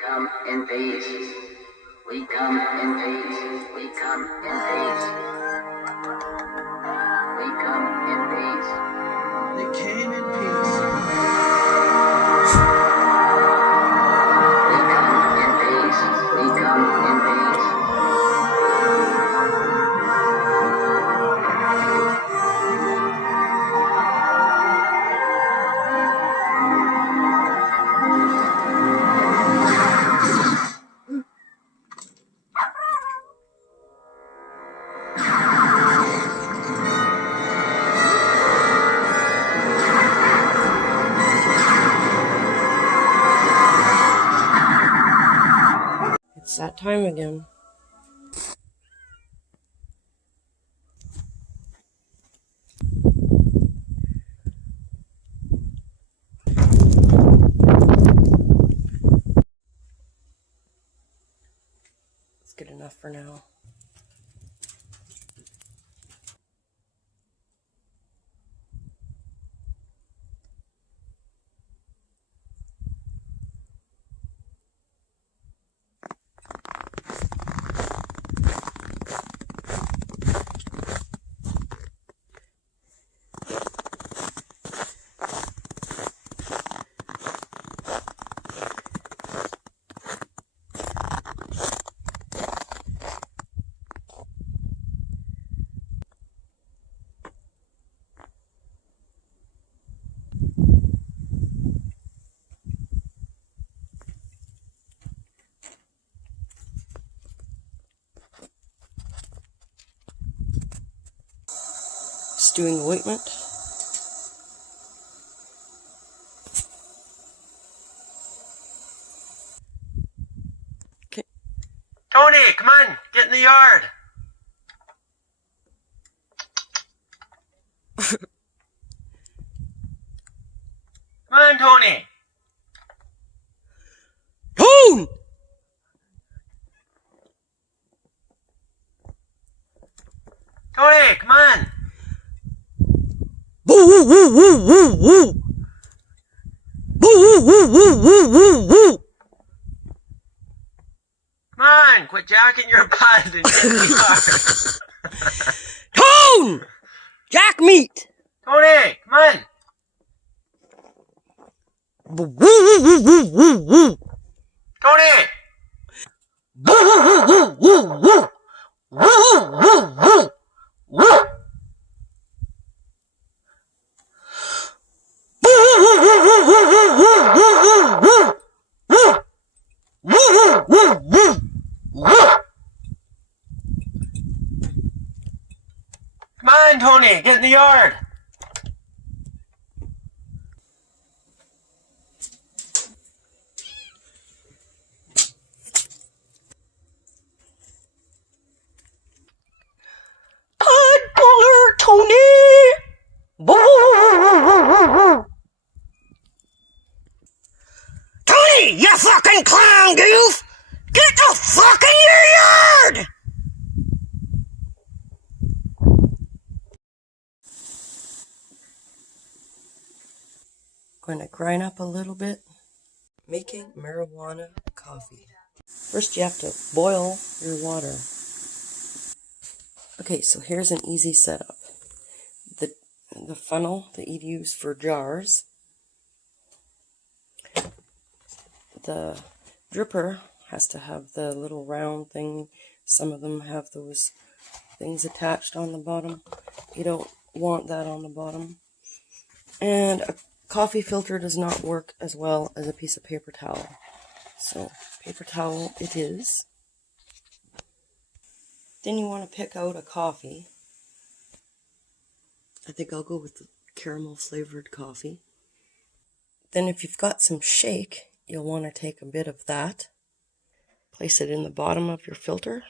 come in peace. We come in peace. We come in peace. We come in peace. They came in peace. We come in peace. We come in peace. It's that time again. It's good enough for now. Stewing ointment. Okay. Tony, come on, get in the yard. Come on, Tony. Tone! Tony, come on. Woo woo woo woo woo woo! Woo woo woo woo woo woo woo! Come on, quit jacking your butt and get in the yard. Tone! Jack meat! Tony, come on. Woo woo woo woo woo woo! Tony! Woo woo woo woo woo! Woo woo woo woo! Come on, Tony, get in the yard. Puller, Tony! Tony, you fucking clown goof! Get the fuck in your yard! Going to grind up a little bit. Making marijuana coffee. First you have to boil your water. Okay, so here's an easy setup. The funnel that you'd use for jars. The dripper has to have the little round thing. Some of them have those things attached on the bottom. You don't want that on the bottom. And a coffee filter does not work as well as a piece of paper towel. So, paper towel it is. Then you want to pick out a coffee. I think I'll go with the caramel flavored coffee. Then if you've got some shake, you'll want to take a bit of that. Place it in the bottom of your filter.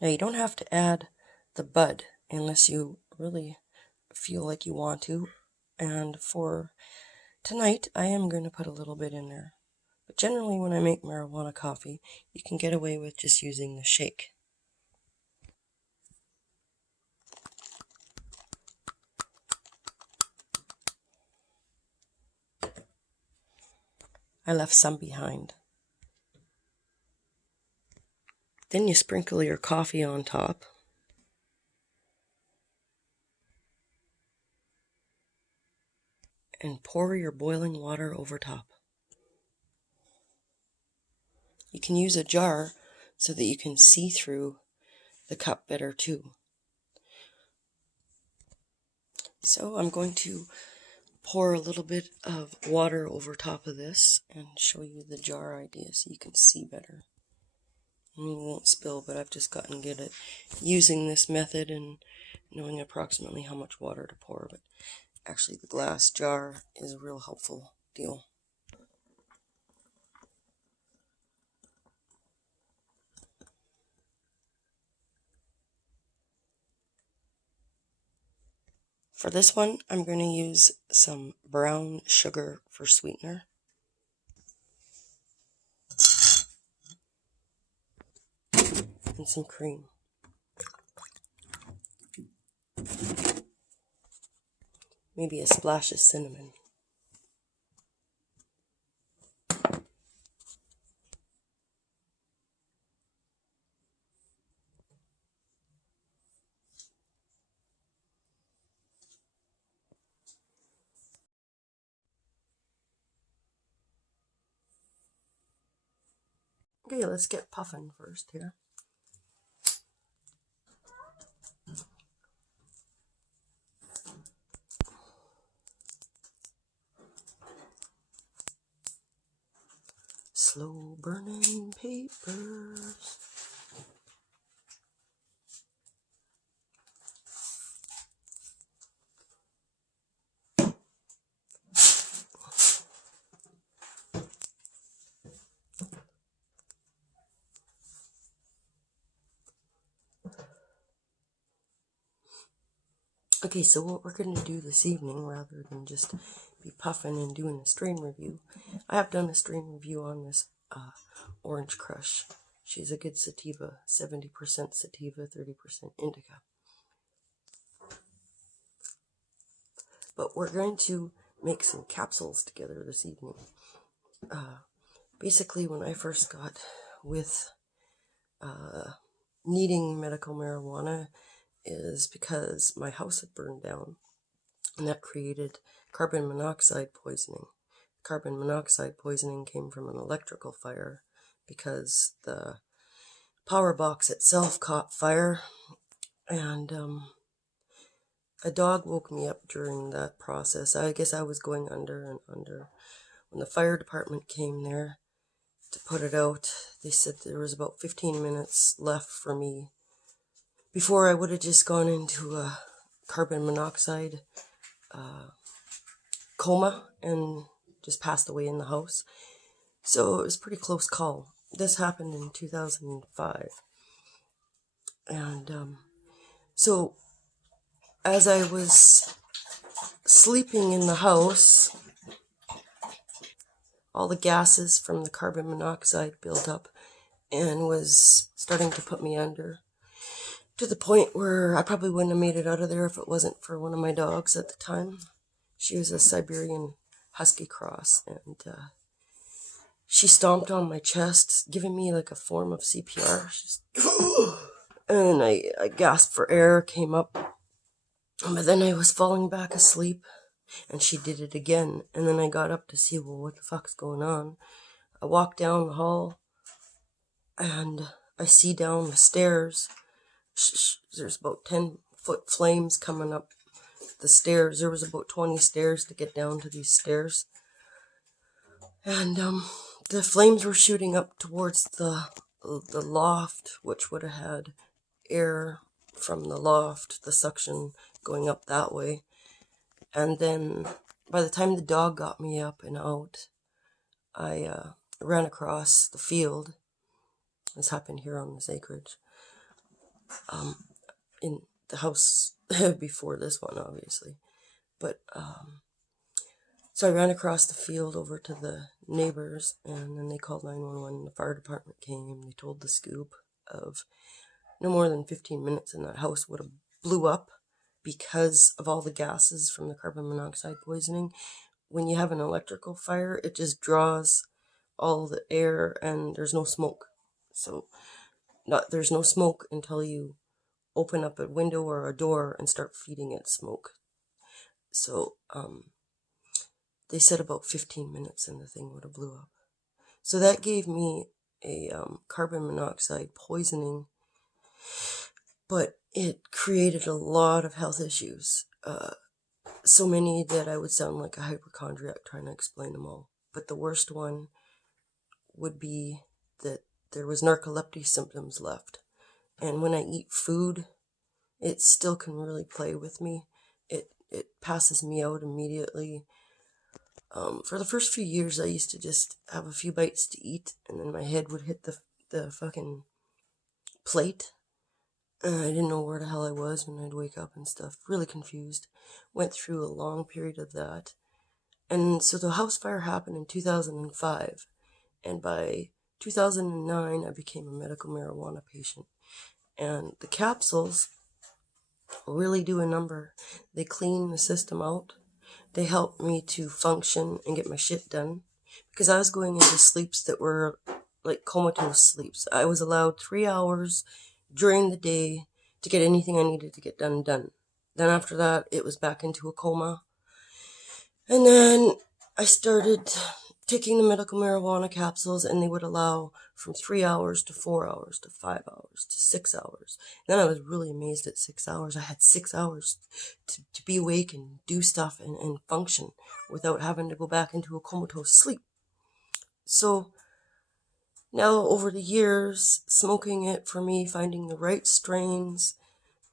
Now you don't have to add the bud unless you really feel like you want to. And for tonight, I am going to put a little bit in there. But generally when I make marijuana coffee, you can get away with just using the shake. I left some behind. Then you sprinkle your coffee on top. And pour your boiling water over top. You can use a jar so that you can see through the cup better too. So I'm going to pour a little bit of water over top of this and show you the jar idea so you can see better. And you won't spill, but I've just gotten good at using this method and knowing approximately how much water to pour. But actually the glass jar is a real helpful deal. For this one, I'm going to use some brown sugar for sweetener. And some cream. Maybe a splash of cinnamon. Okay, let's get puffing first here. Slow burning papers. Okay, so what we're going to do this evening, rather than just be puffing and doing a strain review, I have done a strain review on this Orange Crush. She's a good sativa, 70% sativa, 30% indica. But we're going to make some capsules together this evening. Basically, when I first got with needing medical marijuana is because my house had burned down, and that created carbon monoxide poisoning. Carbon monoxide poisoning came from an electrical fire because the power box itself caught fire, and a dog woke me up during that process. I guess I was going under and under. When the fire department came there to put it out, they said there was about 15 minutes left for me before I would have just gone into a carbon monoxide coma and just passed away in the house. So it was a pretty close call. This happened in 2005. And so as I was sleeping in the house, all the gases from the carbon monoxide built up and was starting to put me under, to the point where I probably wouldn't have made it out of there if it wasn't for one of my dogs at the time. She was a Siberian Husky Cross, and she stomped on my chest, giving me like a form of CPR. And I gasped for air, came up, but then I was falling back asleep, and she did it again. And then I got up to see, well, what the fuck's going on? I walked down the hall, and I see down the stairs, there's about 10-foot flames coming up the stairs. There was about 20 stairs to get down to these stairs. And the flames were shooting up towards the loft, which would have had air from the loft, the suction going up that way. And then by the time the dog got me up and out, I ran across the field. This happened here on this acreage. In the house before this one, obviously. But so I ran across the field over to the neighbors, and then they called 911. The fire department came. They told the scoop of no more than 15 minutes and that house would have blew up because of all the gases from the carbon monoxide poisoning. When you have an electrical fire, it just draws all the air and there's no smoke. So there's no smoke until you open up a window or a door and start feeding it smoke. So they said about 15 minutes and the thing would have blew up. So that gave me a carbon monoxide poisoning, but it created a lot of health issues. So many that I would sound like a hypochondriac trying to explain them all. But the worst one would be that there was narcolepsy symptoms left. And when I eat food, it still can really play with me. It passes me out immediately. For the first few years, I used to just have a few bites to eat, and then my head would hit the fucking plate. I didn't know where the hell I was when I'd wake up and stuff. Really confused. Went through a long period of that. And so the house fire happened in 2005. And by 2009, I became a medical marijuana patient. And the capsules really do a number. They clean the system out. They help me to function and get my shit done. Because I was going into sleeps that were like comatose sleeps. I was allowed 3 hours during the day to get anything I needed to get done. Then after that, it was back into a coma. And then I started taking the medical marijuana capsules, and they would allow from 3 hours to 4 hours to 5 hours to 6 hours. And then I was really amazed at 6 hours. I had 6 hours to be awake and do stuff and function without having to go back into a comatose sleep. So now over the years, smoking it for me, finding the right strains,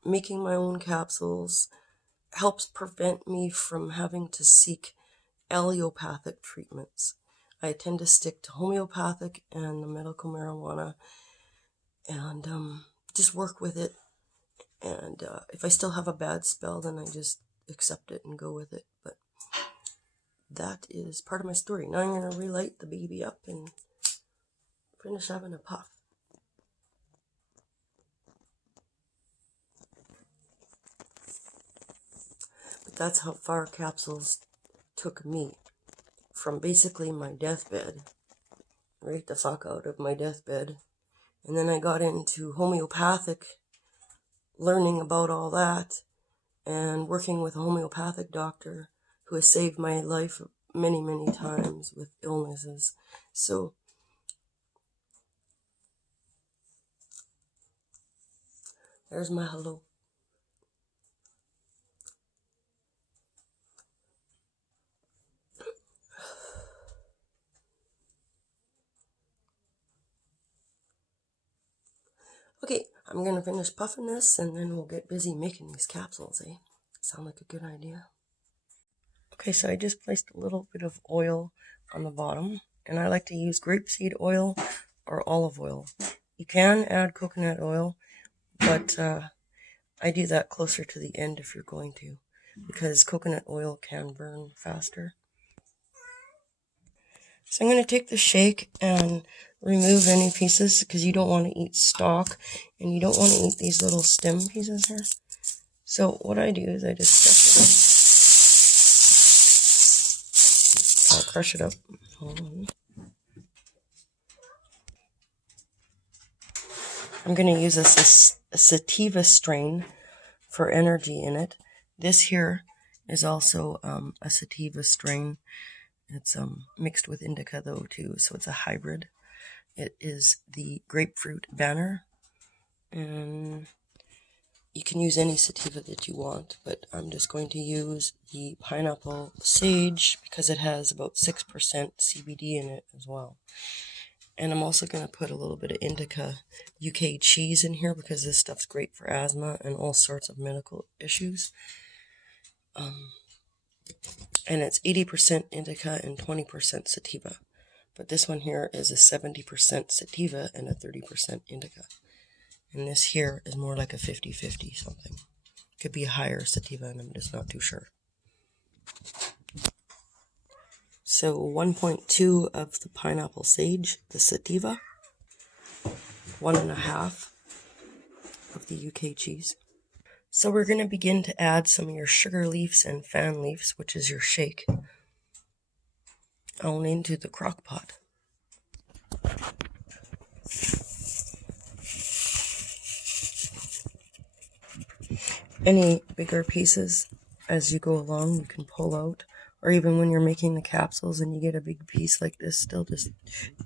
making my own capsules, helps prevent me from having to seek allopathic treatments. I tend to stick to homeopathic and the medical marijuana and just work with it. And if I still have a bad spell, then I just accept it and go with it. But that is part of my story. Now I'm going to relight the baby up and finish having a puff. But that's how far capsules took me. From basically my deathbed, right the fuck out of my deathbed. And then I got into homeopathic, learning about all that, and working with a homeopathic doctor who has saved my life many, many times with illnesses. So there's my hello. Okay, I'm going to finish puffing this and then we'll get busy making these capsules, eh? Sound like a good idea? Okay, so I just placed a little bit of oil on the bottom, and I like to use grapeseed oil or olive oil. You can add coconut oil, but I do that closer to the end if you're going to, because coconut oil can burn faster. So I'm going to take the shake and remove any pieces, because you don't want to eat stalk, and you don't want to eat these little stem pieces here. So what I do is I just crush it up. Hold on. I'm going to use a sativa strain for energy in it. This here is also a sativa strain. It's mixed with indica though too, so it's a hybrid. It is the grapefruit banner, and you can use any sativa that you want, but I'm just going to use the pineapple sage because it has about 6% CBD in it as well. And I'm also going to put a little bit of indica UK cheese in here because this stuff's great for asthma and all sorts of medical issues. And it's 80% indica and 20% sativa. But this one here is a 70% sativa and a 30% indica. And this here is more like a 50-50 something. Could be a higher sativa, and I'm just not too sure. So 1.2 of the pineapple sage, the sativa. 1.5 of the UK cheese. So we're going to begin to add some of your sugar leaves and fan leaves, which is your shake, on into the crock pot. any bigger pieces as you go along, you can pull out. Or even when you're making the capsules and you get a big piece like this, still just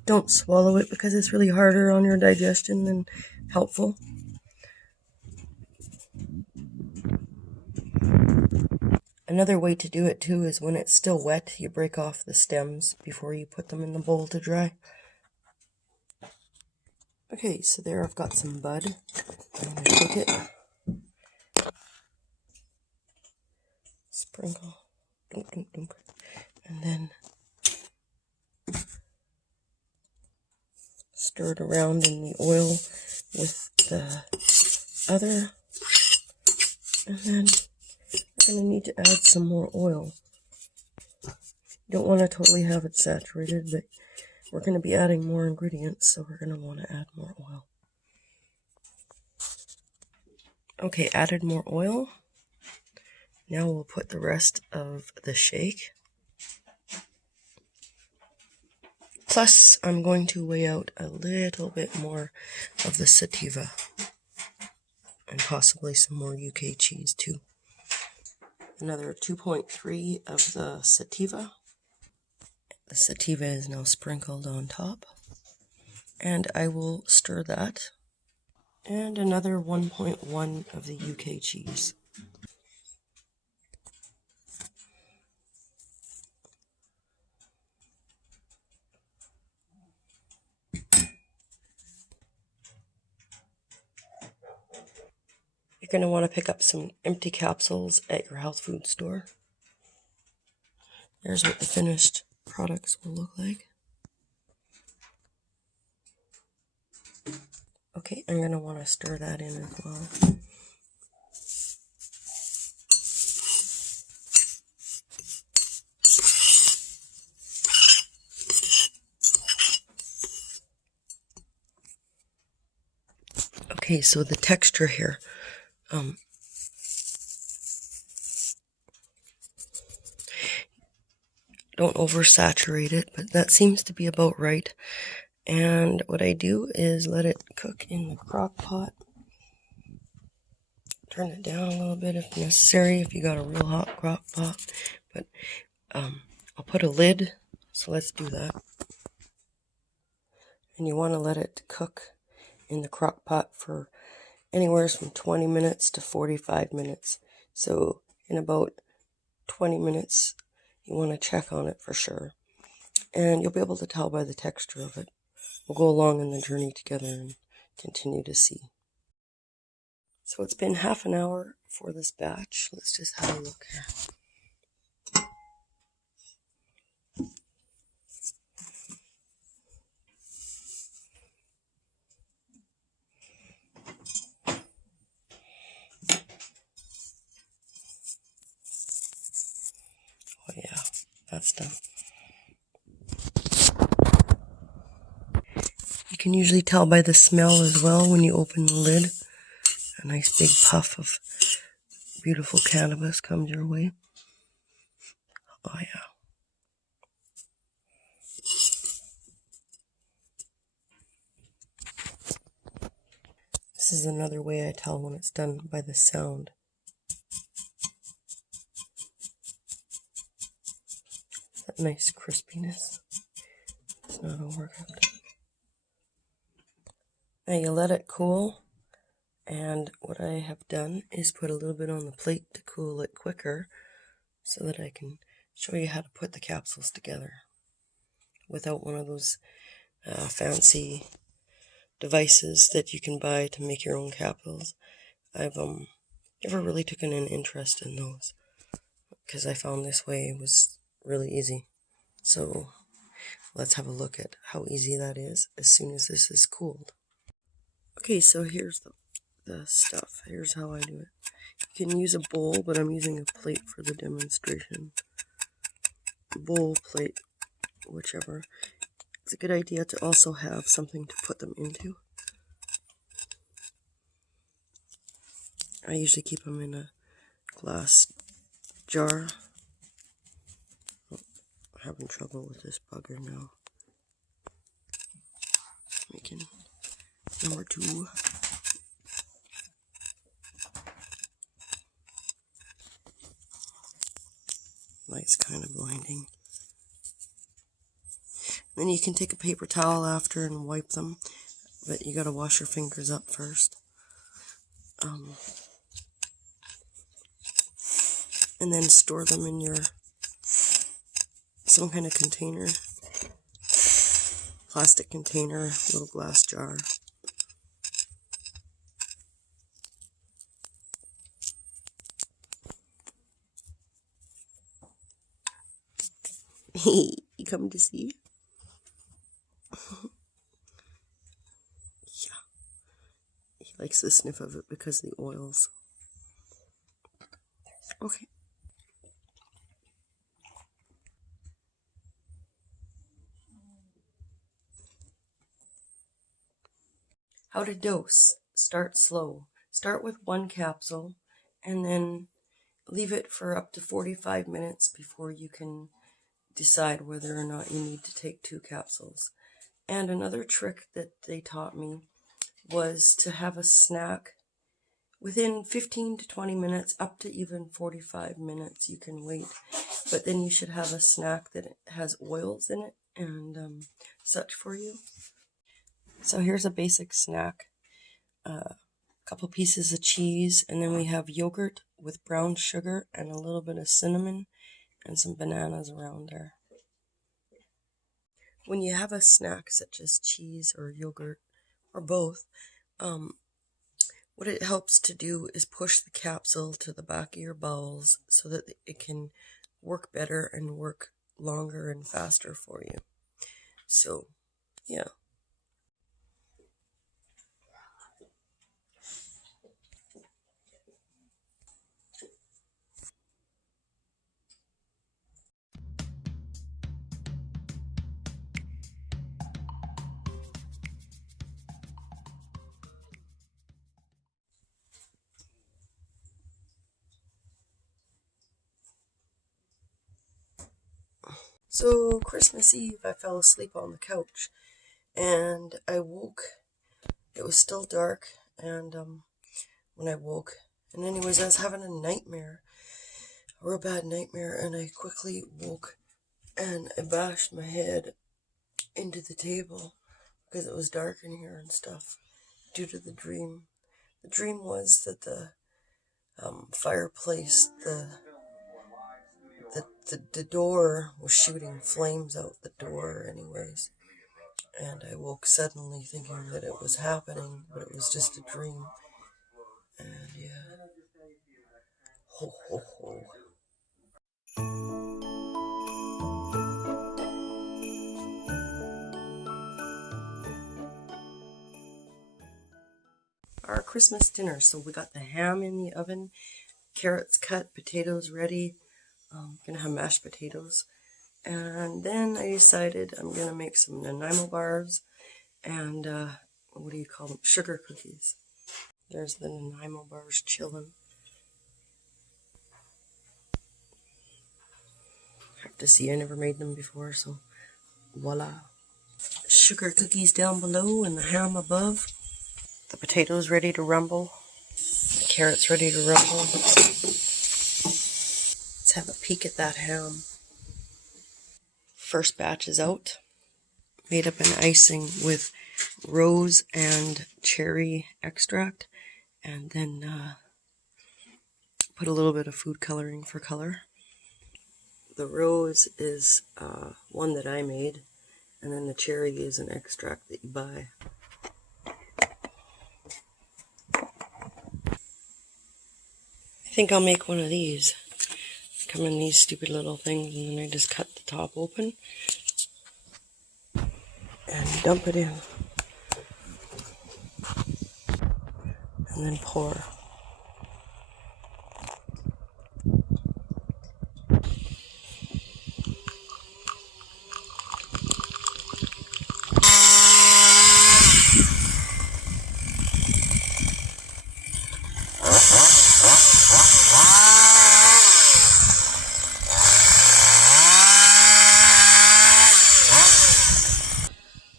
don't swallow it because it's really harder on your digestion than helpful. Another way to do it too is when it's still wet, you break off the stems before you put them in the bowl to dry. Okay, so there I've got some bud. I'm going to cook it. Sprinkle. Dunk, dunk, dunk. And then stir it around in the oil with the other. And then we're going to need to add some more oil. You don't want to totally have it saturated, but we're going to be adding more ingredients, so we're going to want to add more oil. Okay, added more oil. Now we'll put the rest of the shake. Plus, I'm going to weigh out a little bit more of the sativa. And possibly some more UK cheese too. Another 2.3 of the sativa. The sativa is now sprinkled on top. And I will stir that. And another 1.1 of the UK cheese. You're going to want to pick up some empty capsules at your health food store. There's what the finished products will look like. Okay, I'm going to want to stir that in as well. Okay, so the texture here. Don't oversaturate it, but that seems to be about right. And what I do is let it cook in the crock pot. Turn it down a little bit if necessary, if you got a real hot crock pot. But I'll put a lid, so let's do that. And you want to let it cook in the crock pot for anywhere from 20 minutes to 45 minutes. So in about 20 minutes, you want to check on it for sure. And you'll be able to tell by the texture of it. We'll go along in the journey together and continue to see. So it's been half an hour for this batch. Let's just have a look here. Oh yeah, that's done. You can usually tell by the smell as well when you open the lid. A nice big puff of beautiful cannabis comes your way. Oh yeah. This is another way I tell when it's done, by the sound. That nice crispiness. It's not overcooked. Now you let it cool, and what I have done is put a little bit on the plate to cool it quicker so that I can show you how to put the capsules together without one of those fancy devices that you can buy to make your own capsules. I've never really taken an interest in those because I found this way was really easy. So let's have a look at how easy that is as soon as this is cooled. Okay, so here's the stuff. Here's how I do it. You can use a bowl, but I'm using a plate for the demonstration. Bowl, plate, whichever. It's a good idea to also have something to put them into. I usually keep them in a glass jar. Oh, I'm having trouble with this bugger now. Making number 2. Light's kind of blinding. Then you can take a paper towel after and wipe them, but you gotta wash your fingers up first. And then store them in your some kind of container, plastic container, little glass jar. You coming to see? Yeah. He likes the sniff of it because of the oils. Okay. How to dose. Start slow. Start with 1 capsule and then leave it for up to 45 minutes before you can decide whether or not you need to take 2 capsules. And another trick that they taught me was to have a snack within 15 to 20 minutes, up to even 45 minutes. You can wait, but then you should have a snack that has oils in it and such for you. So here's a basic snack. A couple pieces of cheese, and then we have yogurt with brown sugar and a little bit of cinnamon and some bananas around there. When you have a snack such as cheese or yogurt or both, what it helps to do is push the capsule to the back of your bowels so that it can work better and work longer and faster for you. So, yeah. So, Christmas Eve, I fell asleep on the couch, and I woke. It was still dark, and when I woke, and anyways, I was having a nightmare, a real bad nightmare, and I quickly woke, and I bashed my head into the table, because it was dark in here and stuff, due to the dream. The dream was that the fireplace, the door was shooting flames out the door anyways. And I woke suddenly thinking that it was happening, but it was just a dream. And yeah. Ho ho ho. Our Christmas dinner. So we got the ham in the oven, carrots cut, potatoes ready. Gonna have mashed potatoes. And then I decided I'm gonna make some Nanaimo bars and what do you call them? Sugar cookies. There's the Nanaimo bars chilling. Have to see, I never made them before, so voila. Sugar cookies down below and the ham above. The potatoes ready to rumble. The carrots ready to rumble. Let's have a peek at that ham. First batch is out. Made up an icing with rose and cherry extract, and then put a little bit of food coloring for color. The rose is one that I made, and then the cherry is an extract that you buy. I think I'll make one of these. Come in these stupid little things, and then I just cut the top open and dump it in. And then pour.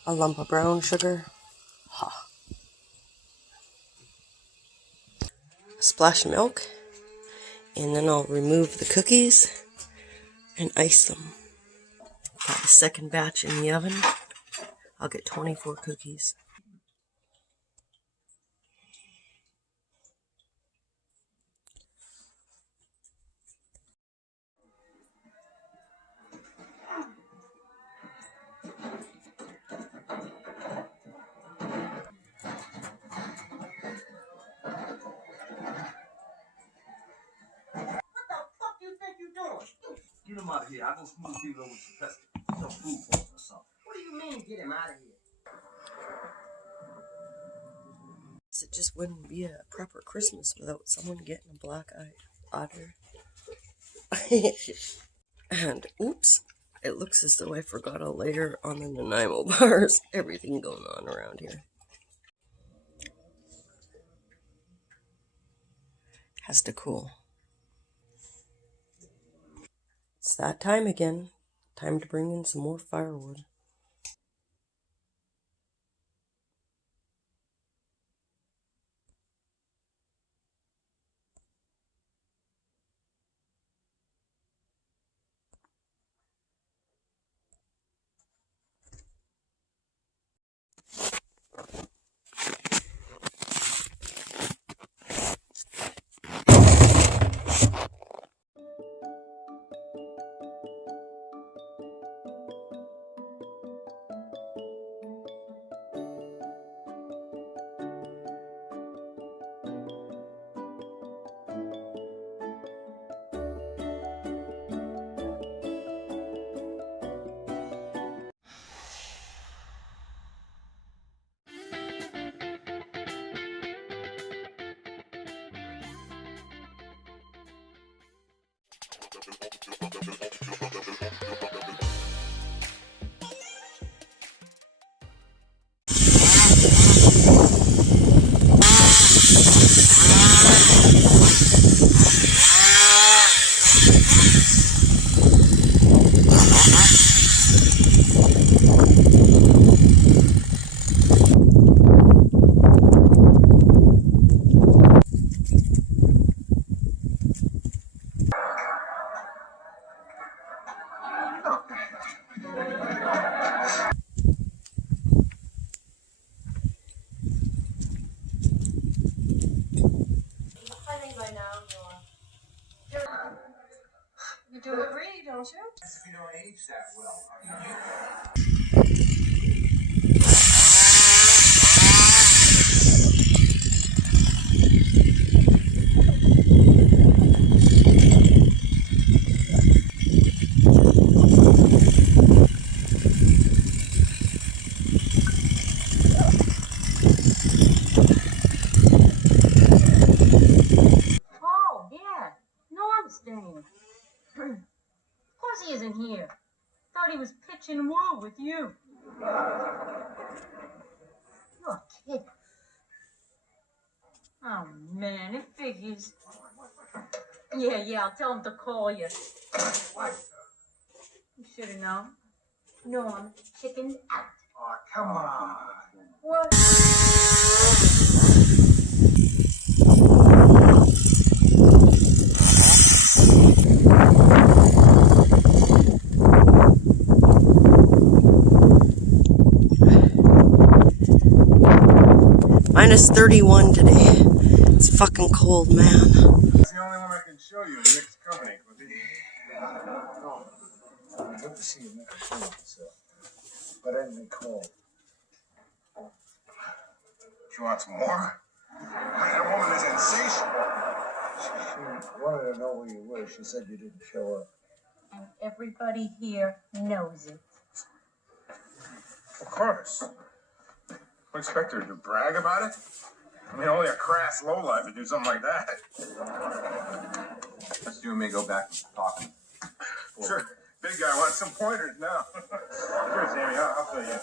A lump of brown sugar. Ha. A splash of milk. And then I'll remove the cookies. and ice them. Got the second batch in the oven. I'll get 24 cookies. Get him out of here. I'm gonna smooth people over some food for him or something. What do you mean, get him out of here? It just wouldn't be a proper Christmas without someone getting a black-eyed otter. And oops, it looks as though I forgot a layer on the Nanaimo bars. Everything going on around here. Has to cool. It's that time again. Time to bring in some more firewood. You do agree, don't you? If you don't age that well, Oh, yeah. Norm's staying. Of course he isn't here. Thought he was pitching wool with you. You're kidding. Oh, man, it figures. Yeah, I'll tell him to call you. You should have known. Norm, chickened out. oh, come on. What? Minus 31 today. It's fucking cold, man. That's the only one I can show you in mixed company. I'd love to see you make a fool of yourself. But anything cold. She wants more? That woman is insatiable. She wanted to know where you were. She said you didn't show up. And everybody here knows it. Of course. We expect her to brag about it? I mean, only a crass lowlife would do something like that. Let's you and me go back and talking. Sure. Big guy wants some pointers now. Sure, Sammy, I'll tell you.